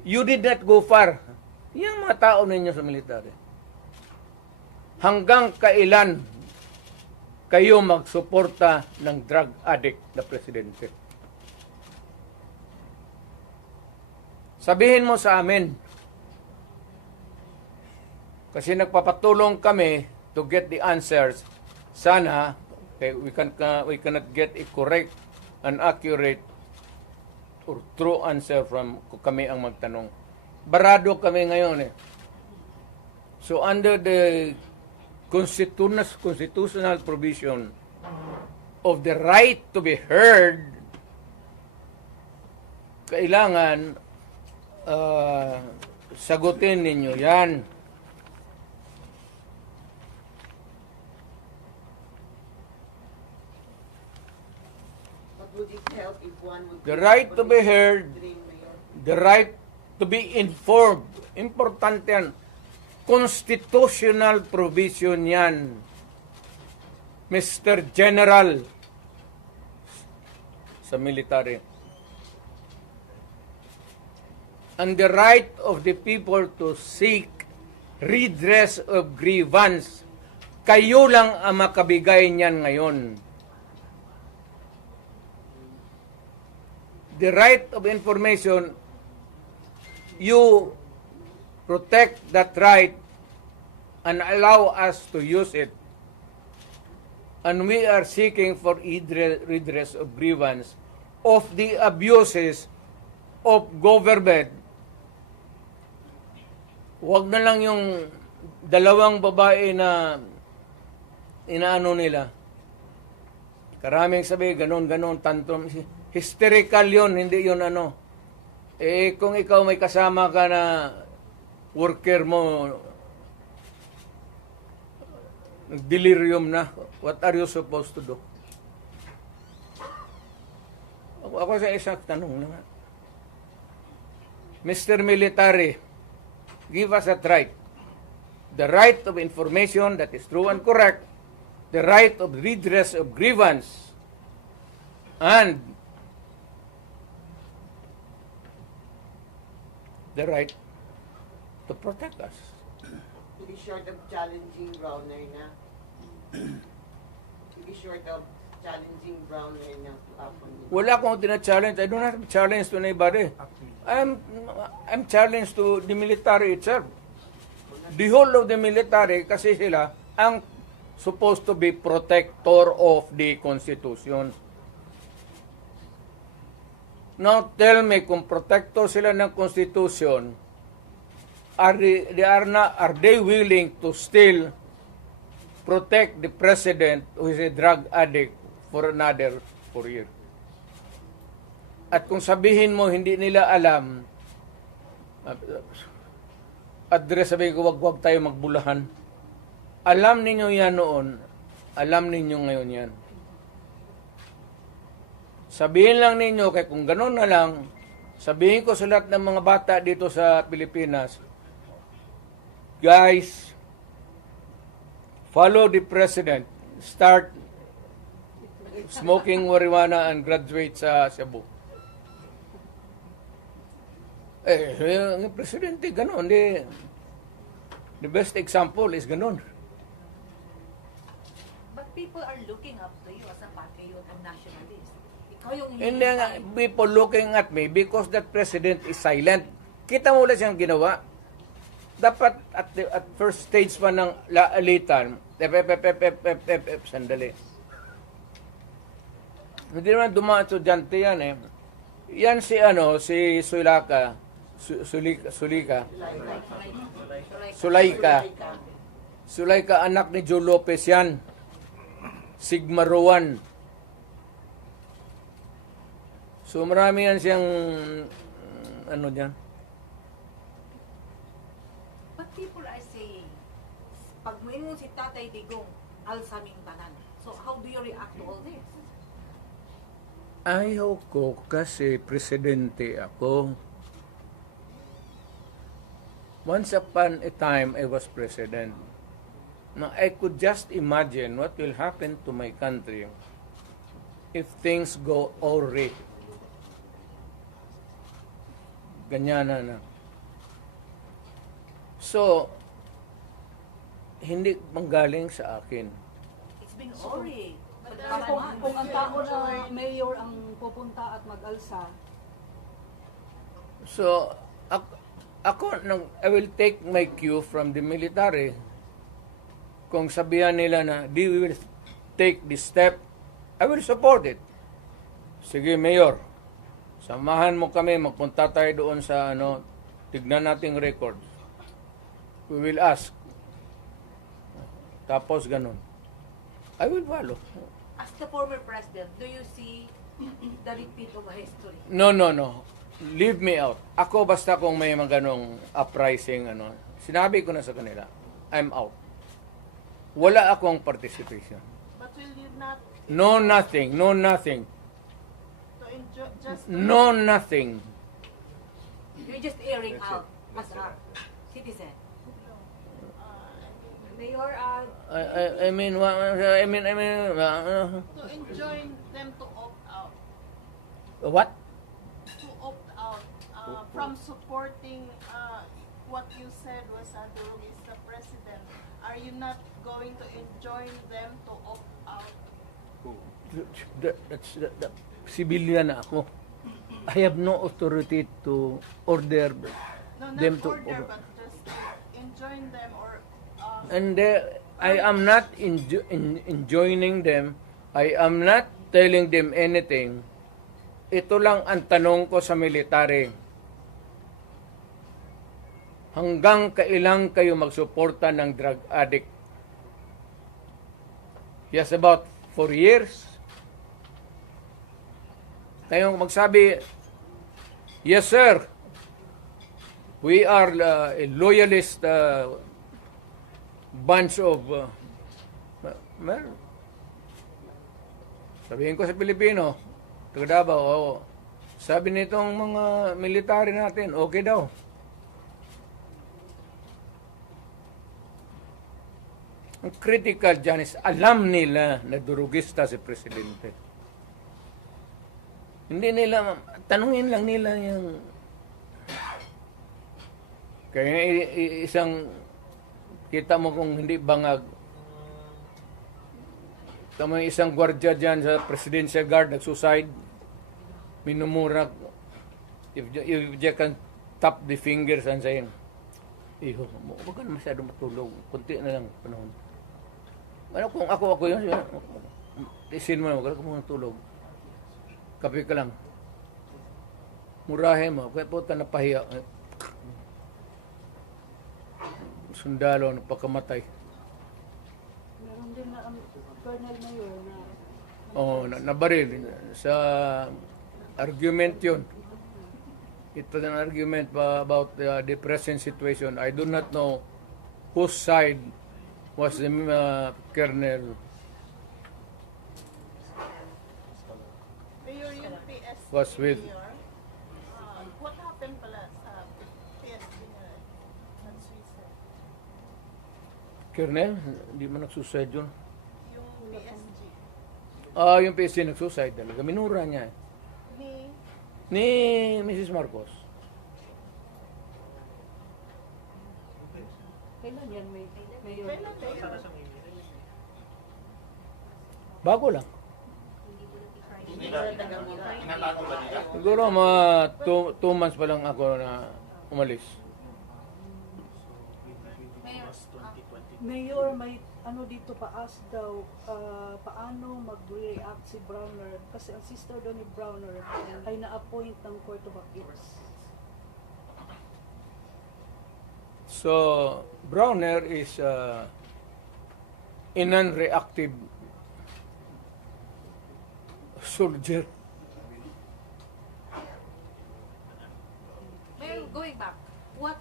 You did not go far. Yung mga tao ninyo sa military. Hanggang kailan kayo magsuporta ng drug addict na presidente? Sabihin mo sa amin. Kasi nagpapatulong kami to get the answers. Sana we cannot get a correct and accurate or true answer from kami ang magtanong. Barado kami ngayon eh. So under the constitutional provision of the right to be heard, kailangan sagutin ninyo yan. But would it help if one would... The right to be heard, the right to be informed. Importante yan. Constitutional provision yan. Mr. General sa military. and the right of the people to seek redress of grievance. Kayo lang ang makabigay niyan ngayon. The right of information, you protect that right and allow us to use it. And we are seeking for redress of grievance of the abuses of government. Huwag na lang yung dalawang babae na inaano nila. Karaming sabi, ganon, tantrum. Hysterical yun, hindi yun ano. Eh, kung ikaw may kasama ka na worker mo, delirium na, what are you supposed to do? Ako sa isang tanong lang. Mr. Military, give us that right. The right of information that is true and correct, the right of redress of grievance, and the right to protect us. To be short of challenging Browner na. To be short of challenging Browner na to happen. Wala akong tina-challenge. I don't have a challenge to anybody. I'm challenged to the military itself. The whole of the military, kasi sila ang supposed to be protector of the Constitution. Now tell me, kung protector sila ng Constitution, are they willing to still protect the president who is a drug addict for another 4 years? At kung sabihin mo hindi nila alam, address, sabihin ko, wag tayo magbulahan. Alam ninyo yan noon, alam ninyo ngayon yan. Sabihin lang ninyo, kaya kung gano'n na lang, sabihin ko sa lahat ng mga bata dito sa Pilipinas, guys, follow the president, start smoking marijuana and graduate sa Cebu. Yung presidente, gano'n. The best example is gano'n. But people are looking up to you as a patriot and nationalist. Ikaw yung Hindi nga, people looking at me because that president is silent. Kita mo ulit siyang ginawa. Dapat at first stage pa ng laalitan, sandali. Hindi naman dumaan estudyante yan eh. Yan si Sulaika, anak ni Joe Lopez yan. Sigma Rowan. So marami yan siyang dyan. But people are saying, pag moingon si Tatay Digong, alsaming tanan. So how do you react to all this? Ayaw ko kasi presidente ako. Once upon a time, I was president. Now, I could just imagine what will happen to my country if things go awry. Ganyan na. So, hindi manggaling sa akin. It's been already. Kung ang tao na mayor ang pupunta at mag-alsa, So, I will take my cue from the military. Kung sabihan nila na, we will take this step, I will support it. Sige, Mayor, samahan mo kami, magpunta tayo doon sa, tignan nating records. We will ask. Tapos, ganun. I will follow. As the former president, do you see the repeat of history? No. Leave me out. Ako basta kung may mga ganong uprising, sinabi ko na sa kanila, I'm out. Wala akong participation. But will you not No nothing. to enjoy just No nothing. You're just airing out as a citizen. Mayor, I mean, to enjoin them to opt out? what? To opt out from supporting what you said was Durug is the president, are you not going to enjoin them to opt out? That's civilian na ako. I have no authority to order No, not them to order, but just enjoin them or and I am not enjoining them. I am not telling them anything. Ito lang ang tanong ko sa military. Hanggang kailan kayo magsuporta ng drug addict? Yes, about 4 years. Kayong magsabi, yes sir, we are a loyalist bunch of sabihin ko sa Pilipino, taga Davao, sabi nitong mga military natin, okay daw. Ang critical dyan is alam nila na durugista si Presidente. Hindi nila, tanungin lang nila yung kaya isang kita mo kung hindi bangag. Tama isang gwardiya dyan sa Presidential Guard nag-suicide. Minumura. If you can tap the fingers and saying, iho, huwag ka na masyadong matulog. Kunti na lang panahon. Ano kung ako yun, isin mo na, huwag ka muna tulog. Kape ka lang. Murahin mo. Kaya po ka napahiya. Sundalo, napakamatay. Meron din na Colonel Mayor na Nabaril. Sa argument yun. Ito ang argument about the present situation. I do not know whose side was the Colonel. Mayor yung PSP Was with. Mayor, what happened pala sa PSP na nag-suicide? Colonel, hindi man nagsuicide yun. Yung PSG Yung PC nagsuicide talaga. Minura niya. Ni Mrs. Marcos. kailan yan may Mayor? kailan Mayor? Bago lang. Siguro mga 2 months pa lang ako na umalis. Mayor, may ano dito paas daw, paano mag-react si Browner kasi ang sister daw ni Browner ay na-appoint ng Court of Appeals. So, Browner is a non-reactive soldier. Mayor, going back, what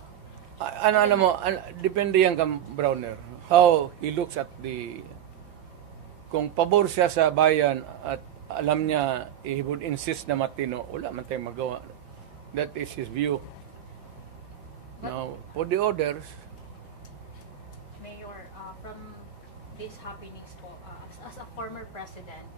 Depende yan kang Browner. How he looks at kung pabor siya sa bayan at alam niya, he would insist na matino, wala man tayong magawa. That is his view. Now, for the others, Mayor, from these happenings po, as a former president,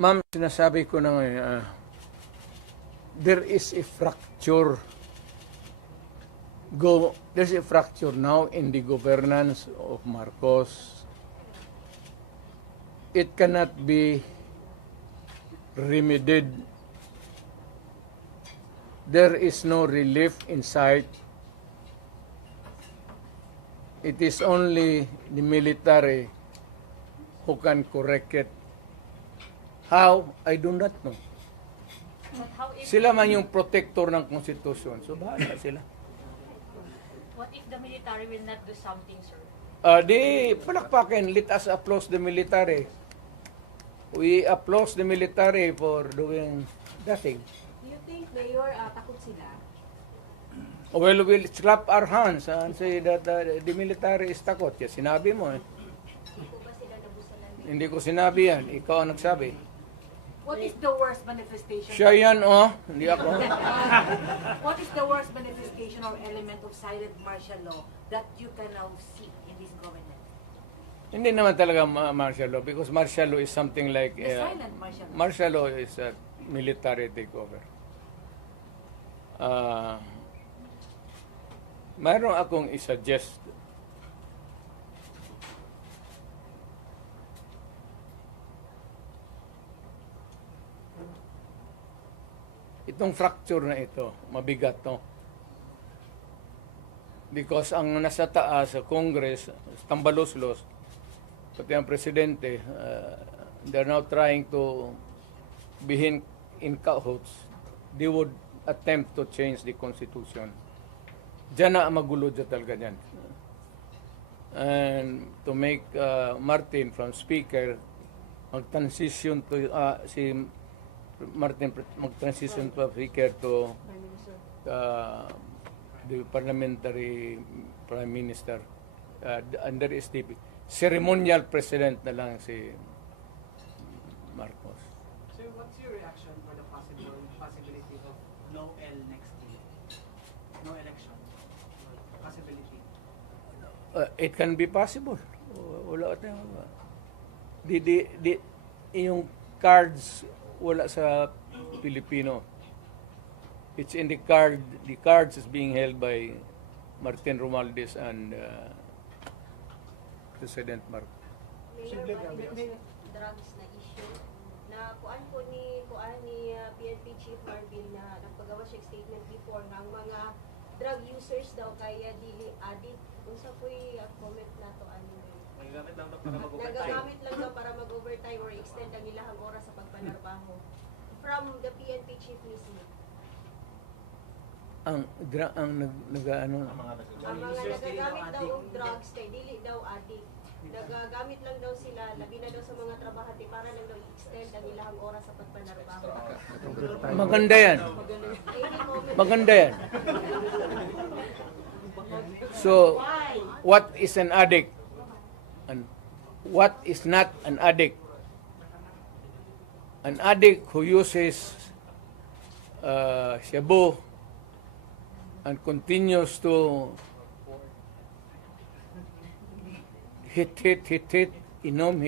ma'am, sinasabi ko na ngayon, there is a fracture. There's a fracture now in the governance of Marcos. It cannot be remedied. There is no relief in sight. It is only the military who can correct it. How? I do not know. but how if, Sila man yung protector ng konstitusyon. So, bahala sila. what if the military will not do something, sir? Di palakpakin. Let us applaud the military. We applaud the military for doing nothing. Do you think, Mayor, takot sila? Well, we'll clap our hands and say that the military is takot. Yes, sinabi mo eh. Hindi po ba sila nabusalan? Hindi ko sinabi yan. Ikaw ang nagsabi. What is the worst manifestation? Siya yan, oh. Hindi ako. What is the worst manifestation or element of silent martial law that you can now see in this government? Hindi naman talaga martial law because martial law is something like... The silent martial law. Martial law is a military takeover. Mayroon akong i-suggest. Itong fracture na ito, mabigat to. Because ang nasa taas sa Congress, tambalos-los, pati ang presidente, they're now trying to be in cahoots. They would attempt to change the Constitution. Diyan na magulo dyan talaga dyan. And to make Martin from Speaker mag-transition to si Martin mag-transition to Speaker to Prime Minister. the parliamentary Prime Minister. And there is the ceremonial president na lang si Marcos. Sir, what's your reaction for the possibility of no L next year? No election? Possibility? It can be possible. Wala tayong yung cards wala sa Pilipino. It's in the cards is being held by Martin Romualdez and President Marcos. Mayor, may drugs na issue na kuan ni PNP Chief Marvin na nagpagawa siya statement before ng mga drug users daw kaya dili addict. Unsa po'y comment na to ano Magagamit lang para mag-overtime. nagagamit lang daw para mag-overtime or extend ang ilahang oras sa pagpanarbaho from the PNP chief mismo. Ang nagaano Ang mga nagagamit daw og drugs kay dili daw addict. Nagagamit lang daw sila, labi na daw sa mga trabahante para lang daw i-extend ang ilahang oras sa pagpanarbaho. maganda yan. Any comment? Maganda yan. So, what is an addict? And what is not an addict? An addict who uses shabu and continues to hit, inom.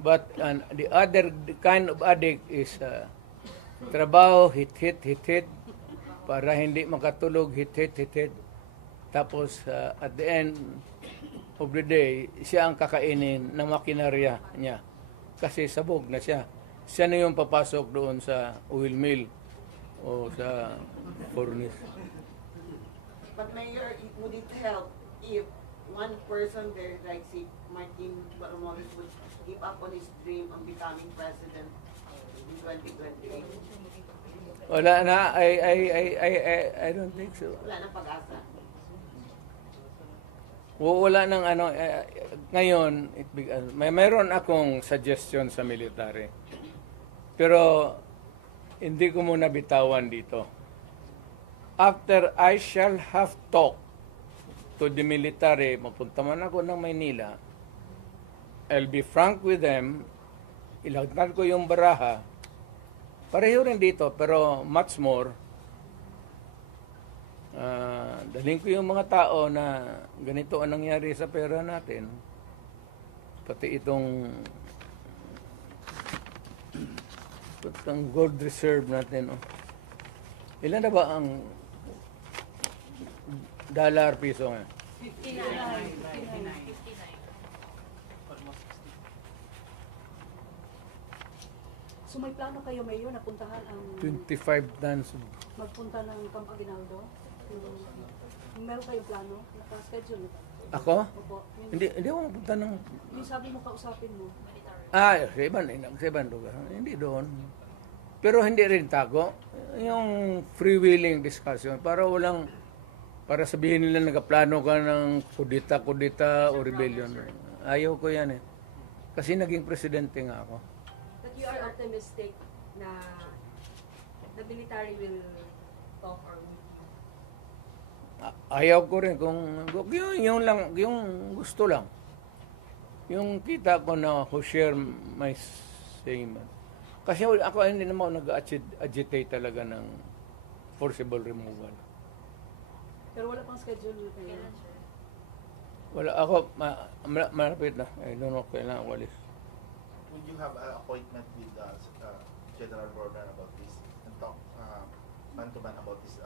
But the other kind of addict is trabaho, hit, para hindi makatulog, hit. Tapos at the end of the day, siya ang kakainin ng makinarya niya. Kasi sabog na siya. Siya na yung papasok doon sa oil mill o sa furnace. But Mayor, would it help if one person there, like si Martin Romualdez, would give up on his dream of becoming president in 2028? Wala na, I don't think so. Wala nang pag-asa. Wala nang ngayon, mayroon akong suggestion sa military. Pero hindi ko muna bitawan dito. After I shall have talked to the military, mapunta man ako ng Maynila, I'll be frank with them, ilagdag ko yung baraha, pareho rin dito, pero much more, dalhin ko yung mga tao na ganito ang nangyari sa pera natin, pati itong gold reserve natin. Oh. Ilan na ba ang dollar piso ngayon? 59. Almost 60. So may plano kayo, Mayor, na puntahan ang 25 tons. magpunta ng Campo Aguinaldo? Meron kayong plano? Naka-schedule ba? Ako? Opo. Hindi ako mapunta ng... Yung sabi mo, kausapin mo. Sa ibang lugar. Hindi doon. Pero hindi rin tago. Yung freewheeling discussion, para sabihin nila nagaplano ka ng kudita o rebellion. Ayaw ko yan eh. Kasi naging presidente nga ako. But you are optimistic na the military will talk or meet you? Ayaw ko rin kung yung gusto lang. Yung kita ko na who share my same. Kasi ako hindi naman nag-agitate talaga ng forcible removal. Pero wala pang schedule kayo. Kailan, sir? Wala ako, malapit na. I don't know kailangan walis. Would you have an appointment with General Broder about this and talk man-to-man about this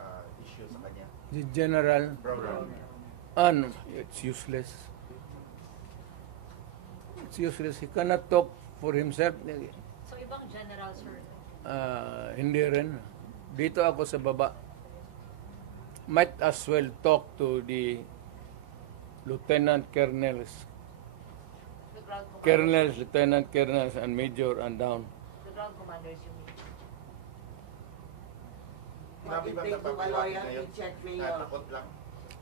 issue sa kanya? The general, Broder. it's useless. It's useless. He cannot talk for himself. So, ibang general, sir. Hindi rin. Dito ako sa baba. Might as well talk to the lieutenant colonels, The ground commanders. colonels, lieutenant colonels, and major and down. The ground commanders, you mean? Grabe If bang they do a nagpapahiwatig loyalty ngayon? check, Na Mayor. takot lang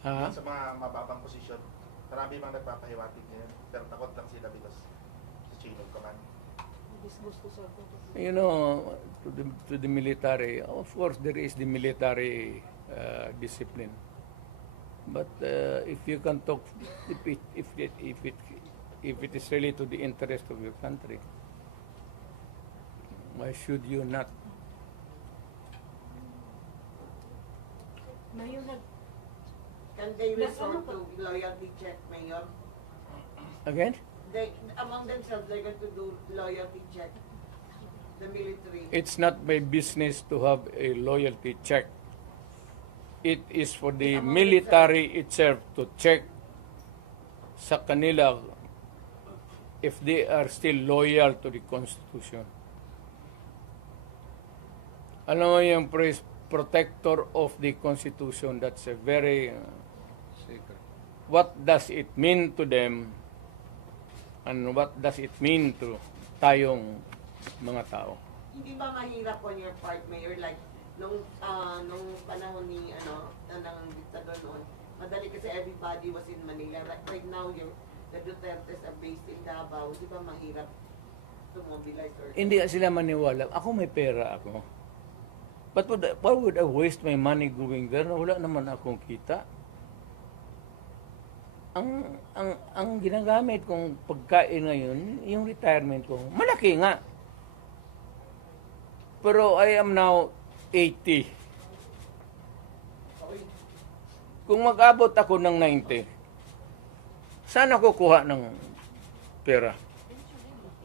Ha? sa mga mababang posisyon. Marami bang nagpapahiwatig ngayon? Pero takot lang sila because sa chain of command. Disgusto sa You know, to the military, of course, there is the military discipline. But if you can talk, if it is really to the interest of your country, why should you not? Mayor, Can they resort to loyalty check, Mayor? Again? They, among themselves, they're going to do loyalty check. The military. It's not my business to have a loyalty check. It is for the military itself to check sa kanila if they are still loyal to the Constitution. Alam mo yung phrase, protector of the Constitution, that's a very secret. What does it mean to them and what does it mean to tayong mga tao? Hindi ba mahirap on your part, Mayor? Like, nung panahon ni, ng diktador noon, madali kasi everybody was in Manila. Right now, the Dutertes are based in Davao. Di ba mahirap to mobilize or... Hindi sila maniwala. Ako may pera ako. But why would I waste my money going there na wala naman akong kita? Ang ginagamit kong pagkain ngayon, yung retirement ko, malaki nga. Pero I am now 80. Kung mag-abot ako ng 90, saan ako kuha ng pera?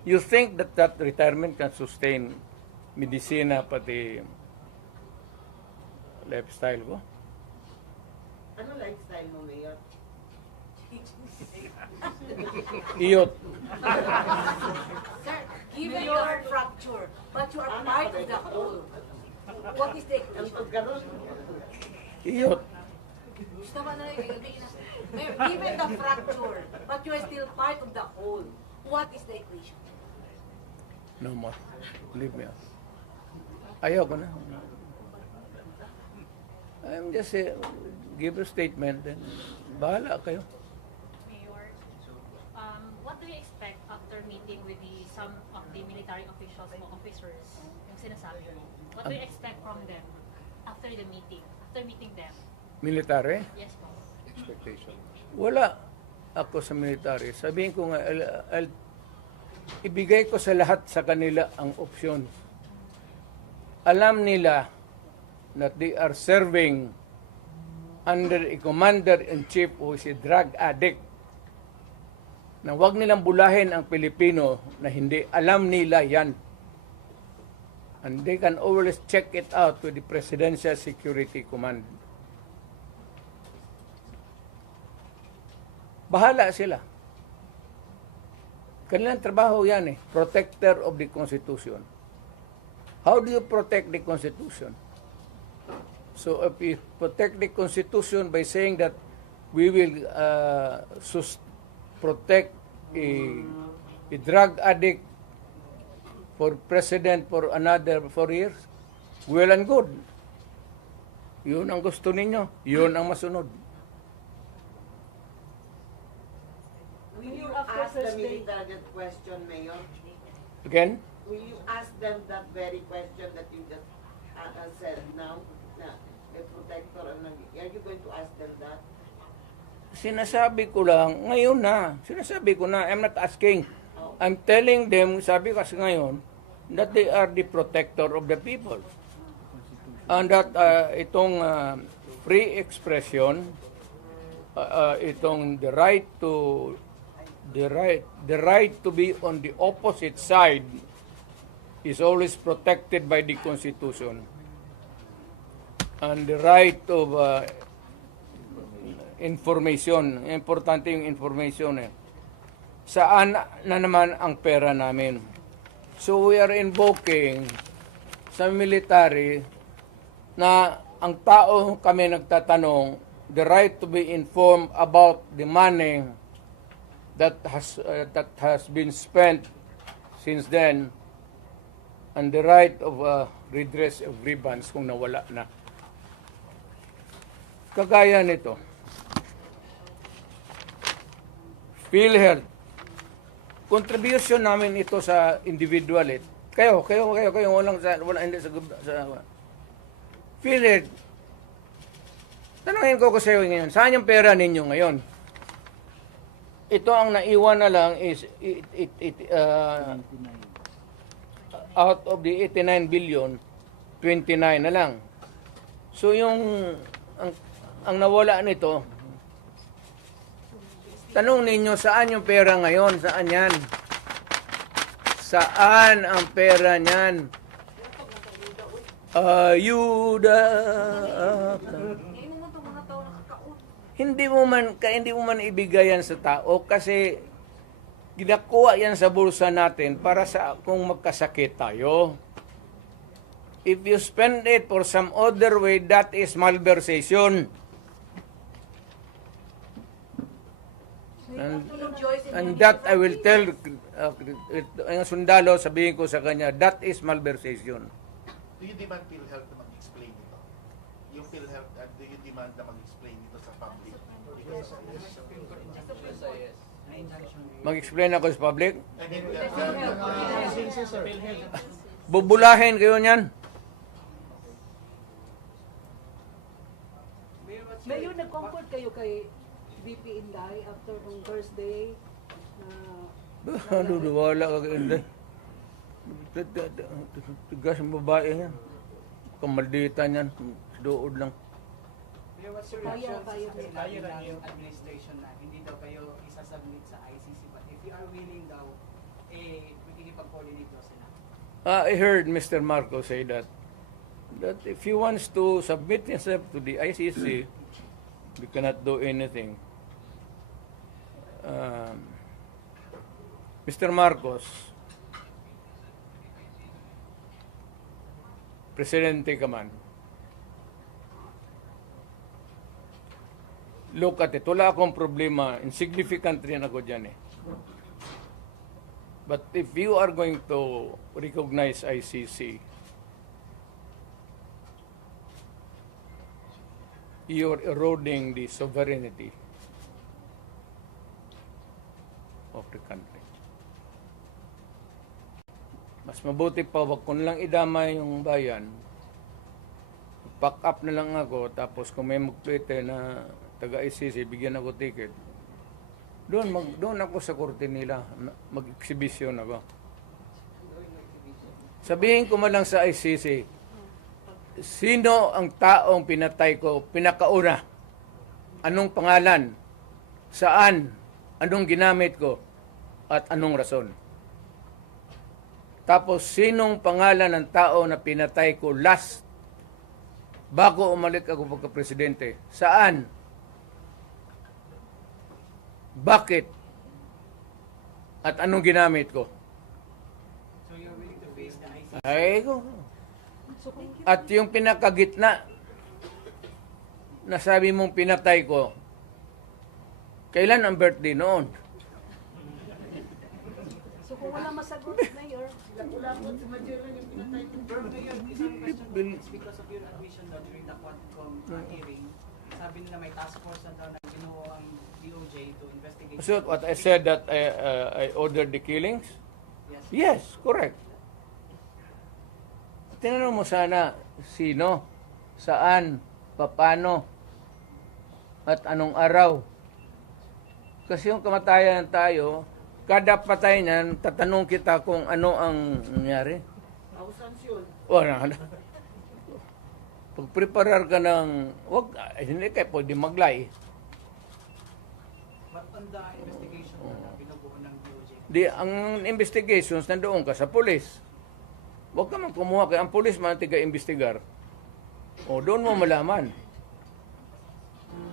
You think that retirement can sustain medisina pati lifestyle ko? Ano lifestyle mo, Mayor? Iyot. Sir, given your fracture, but you are part of the whole, what is the Ang equation? pagkaroon, Iyot. Gusto ba na yung Mayor, given the fracture, but you are still part of the whole, what is the equation? No more. Leave me out. Ayaw ko na. I'm just give a statement, then bahala kayo. Mayor, what do you expect after meeting with some of the military officials o officers, yung sinasabi mo? What do you expect from them after the meeting, after meeting them? Military? Yes po. Wala ako sa military. Sabihin ko nga, ibigay ko sa lahat sa kanila ang opsyon. Alam nila that they are serving under a commander-in-chief who is a drug addict. Na huwag nilang bulahin ang Pilipino na hindi alam nila yan. And they can always check it out with the Presidential Security Command. Bahala sila. Kanilang trabaho yan protector of the Constitution. How do you protect the Constitution? So if we protect the Constitution by saying that we will protect a drug addict for president for another 4 years, well and good. Yun ang gusto ninyo. Yun ang masunod. will you ask the military that question, Mayor? Again? Will you ask them that very question that you just said now? Na, the protector, are you going to ask them that? sinasabi ko lang, ngayon na, sinasabi ko na, I'm not asking. I'm telling them, sabi kasi ngayon, that they are the protector of the people. And that itong free expression, itong the right to be on the opposite side is always protected by the Constitution. And the right of information, importante yung information eh. Saan na naman ang pera namin? So we are invoking sa military na ang tao kami nagtatanong, the right to be informed about the money that has been spent since then, and the right of redress of grievance kung nawala na. Kagaya nito, PhilHealth, contribution namin ito sa individual eh. Kayo, wala hindi sa PhilHealth. Tanungin ko sa iyo ngayon, saan yung pera ninyo ngayon? Ito ang naiwan na lang is out of the 89 billion, 29 na lang. So yung ang nawala nito, tanong ninyo saan yung pera ngayon? Saan yan? Saan ang pera niyan? Ayuda. Hindi mo man ibigay yan sa tao kasi ginakuha yan sa bulsa natin para sa kung magkasakit tayo. If you spend it for some other way, that is malversation. And that I will tell ang sundalo, sabihin ko sa kanya, that is malversation. Do you demand PhilHealth na mag-explain ito? Yung PhilHealth, do you demand na mag-explain ito sa public? Mag-explain ako sa public? I mean, Bubulahin kayo niyan. Mayor, nag-comfort kayo kay VP Inday after nung Thursday na Wala ka kayo. Tigas ang babae yan. Kamaldita niyan. Dood lang. Mayor, what's your reaction sa sinabi ng administration na hindi daw kayo isasubmit sa ICC, but if you are willing daw, makikipag-coordinate daw sila? I heard Mr. Marcos say that if he wants to submit himself to the ICC, we cannot do anything. Mr. Marcos, Presidente ka man, look at it. Wala akong problema. Insignificant rin ako dyan eh. But if you are going to recognize ICC, you're eroding the sovereignty of the country. Mas mabuti pa, wag ko lang idamay yung bayan. Pack up na lang ako, tapos kung may mag-tweet na taga-ICC, bigyan ako ticket. Doon ako sa korte nila, mag-exhibition ako. Sabihin ko man lang sa ICC, sino ang taong pinatay ko, pinakauna? Anong pangalan? Saan? Anong ginamit ko? At anong rason? Tapos, sinong pangalan ng tao na pinatay ko last bago umalik ako pagka-presidente? Saan? Bakit? At anong ginamit ko? So you're willing to face the ICC? Ay ko. At yung pinakagitna na sabi mong pinatay ko, kailan ang birthday noon? so kung wala masagot, Mayor, Pero Mayor, isang question, it's because of your admission daw during the Quadcom hearing. Sabi nila may task force na daw na ginuo ang DOJ to investigate. So what I said that I ordered the killings? Yes. Yes, correct. Tinanong mo sana sino, saan, paano, at anong araw. Kasi yung kamatayan tayo, kada patay niyan, tatanong kita kung ano ang nangyari. Thousands yun. Wala na. Pag-preparar ka ng, hindi kayo pwede maglay. But on the investigation na binubuo ng DOJ, Di, ang investigations, nandoon ka sa pulis. Huwag ka man kumuha kaya ang pulis man tiga-investigar. O, doon mo malaman.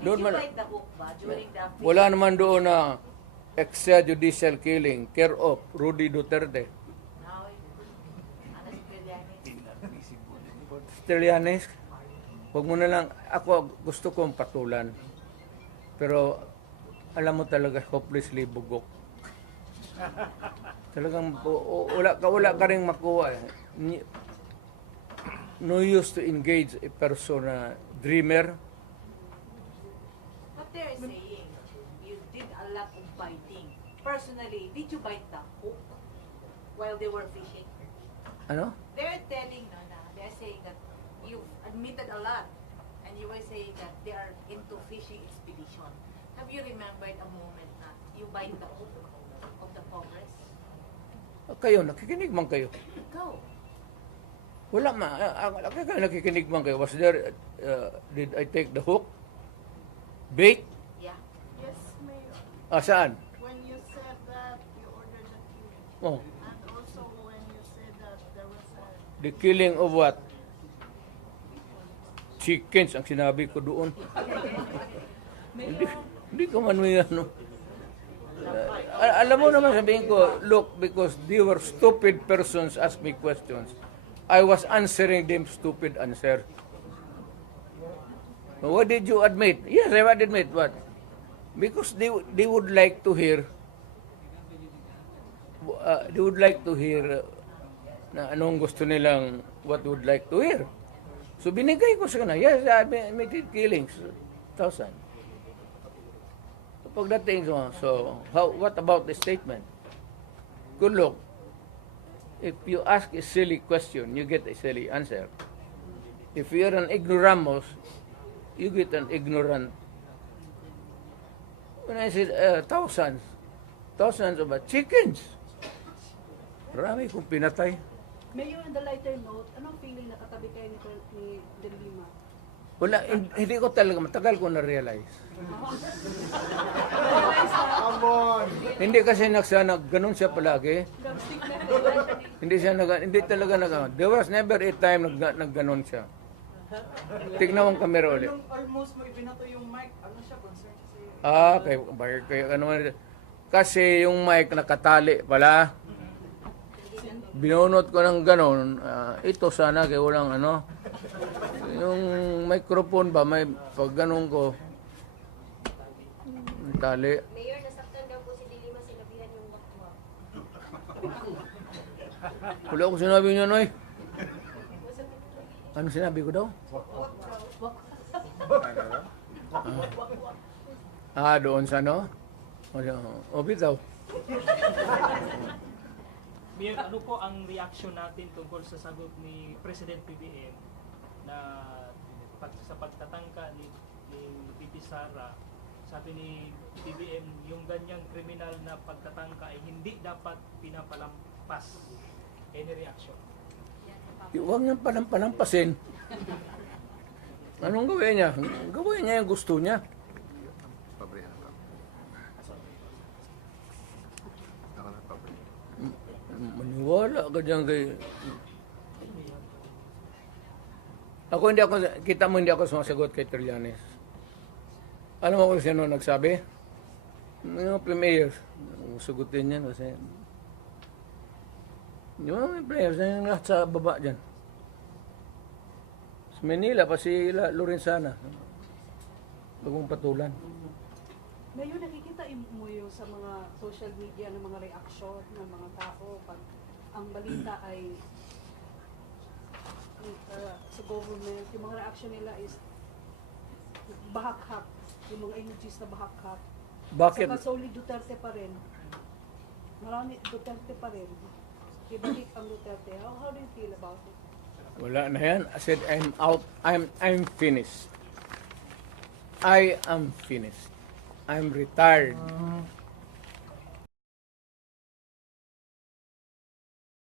Did Doon you man, bite the hook ba during the wala naman doon na extrajudicial killing, care of Rudy Duterte. Now, ano si Trillanes? Trillanes, huwag mo na lang, ako gusto kong patulan. Pero, alam mo talaga, hopelessly bugok. Talagang, wala ka rin makuha. No use to engage a person na dreamer. But they're saying you did a lot of biting. Personally, did you bite the hook while they were fishing? Ano? They're telling, no, na, they're saying that you admitted a lot and you were saying that they are into fishing expedition. Have you remembered a moment na you bite the hook of the Congress? Kayo, nakikinig man kayo. Go. Wala ma, kayo nakikinig man kayo. Was there, did I take the hook? Bait? Yeah. Yes, Mayor. Saan? When you said that you ordered the killing, Oh, and also when you said that there was a the killing of what? Chickens ang sinabi ko doon. Hindi ko man may ano. Alam mo naman sabihin ko, look, because they were stupid persons ask me questions. I was answering them stupid answer. What did you admit? Yes, I would admit what? Because they would like to hear na anong gusto nilang what would like to hear. So binigay ko sa kanila, yes, I admitted killings, 1,000. Pagdating so what about the statement? Good look. If you ask a silly question, you get a silly answer. If you're an ignoramus, you get an ignorant. When I said thousands of chickens. Marami kong pinatay. Mayor, on the lighter note, anong feeling na katabi kayo ni De Lima? Wala, hindi ko talaga, matagal ko na-realize. Hindi kasi ganun siya palagi. Hindi talaga there was never a time nagganon siya. Tignan mo ang camera ulit. Nung almost mo ibinato yung mic, ano siya, concern siya sa'yo? Kaya ano, kasi yung mic nakatali pala. Binunot ko ng ganon, ito sana kaya walang ano, yung microphone ba, may pag ganon ko, tali. Mayor, nasaktan daw po si De Lima, sinabihan yung wakwak. Wala ko sinabi niya, Noy. Ano sinabi ko daw? Doon sa ano? O, bitaw. Mayor, ano po ang reaction natin tungkol sa sagot ni President PBM na sa pagtatangka ni VP Sara, sabi ni PBM, yung ganyang kriminal na pagtatangka ay hindi dapat pinapalampas. Any reaction? Huwag niyang palampasin. Anong gawin niya? Gawin niya yung gusto niya. Maniwala ka dyan kay... Kita mo hindi ako sumasagot kay Trillanes. Alam mo kung sino nagsabi? Yung players. Sugutin yan kasi... Yung mga players na yung lahat sa baba dyan. Sa Manila, pa si Lorenzana. Bagong patulan. Mayor, nakikita mo yung sa mga social media ng mga reaksyon ng mga tao pag ang balita ay sa government, yung mga reaction nila is bahak-hak, yung mga emojis na bahak-hak. Bakit? Saka solid Duterte pa rin. Marami Duterte pa rin. Ibalik ang Duterte. How do you feel about it? Wala na yan. I said, I'm out. I'm finished. I am finished. I'm retired.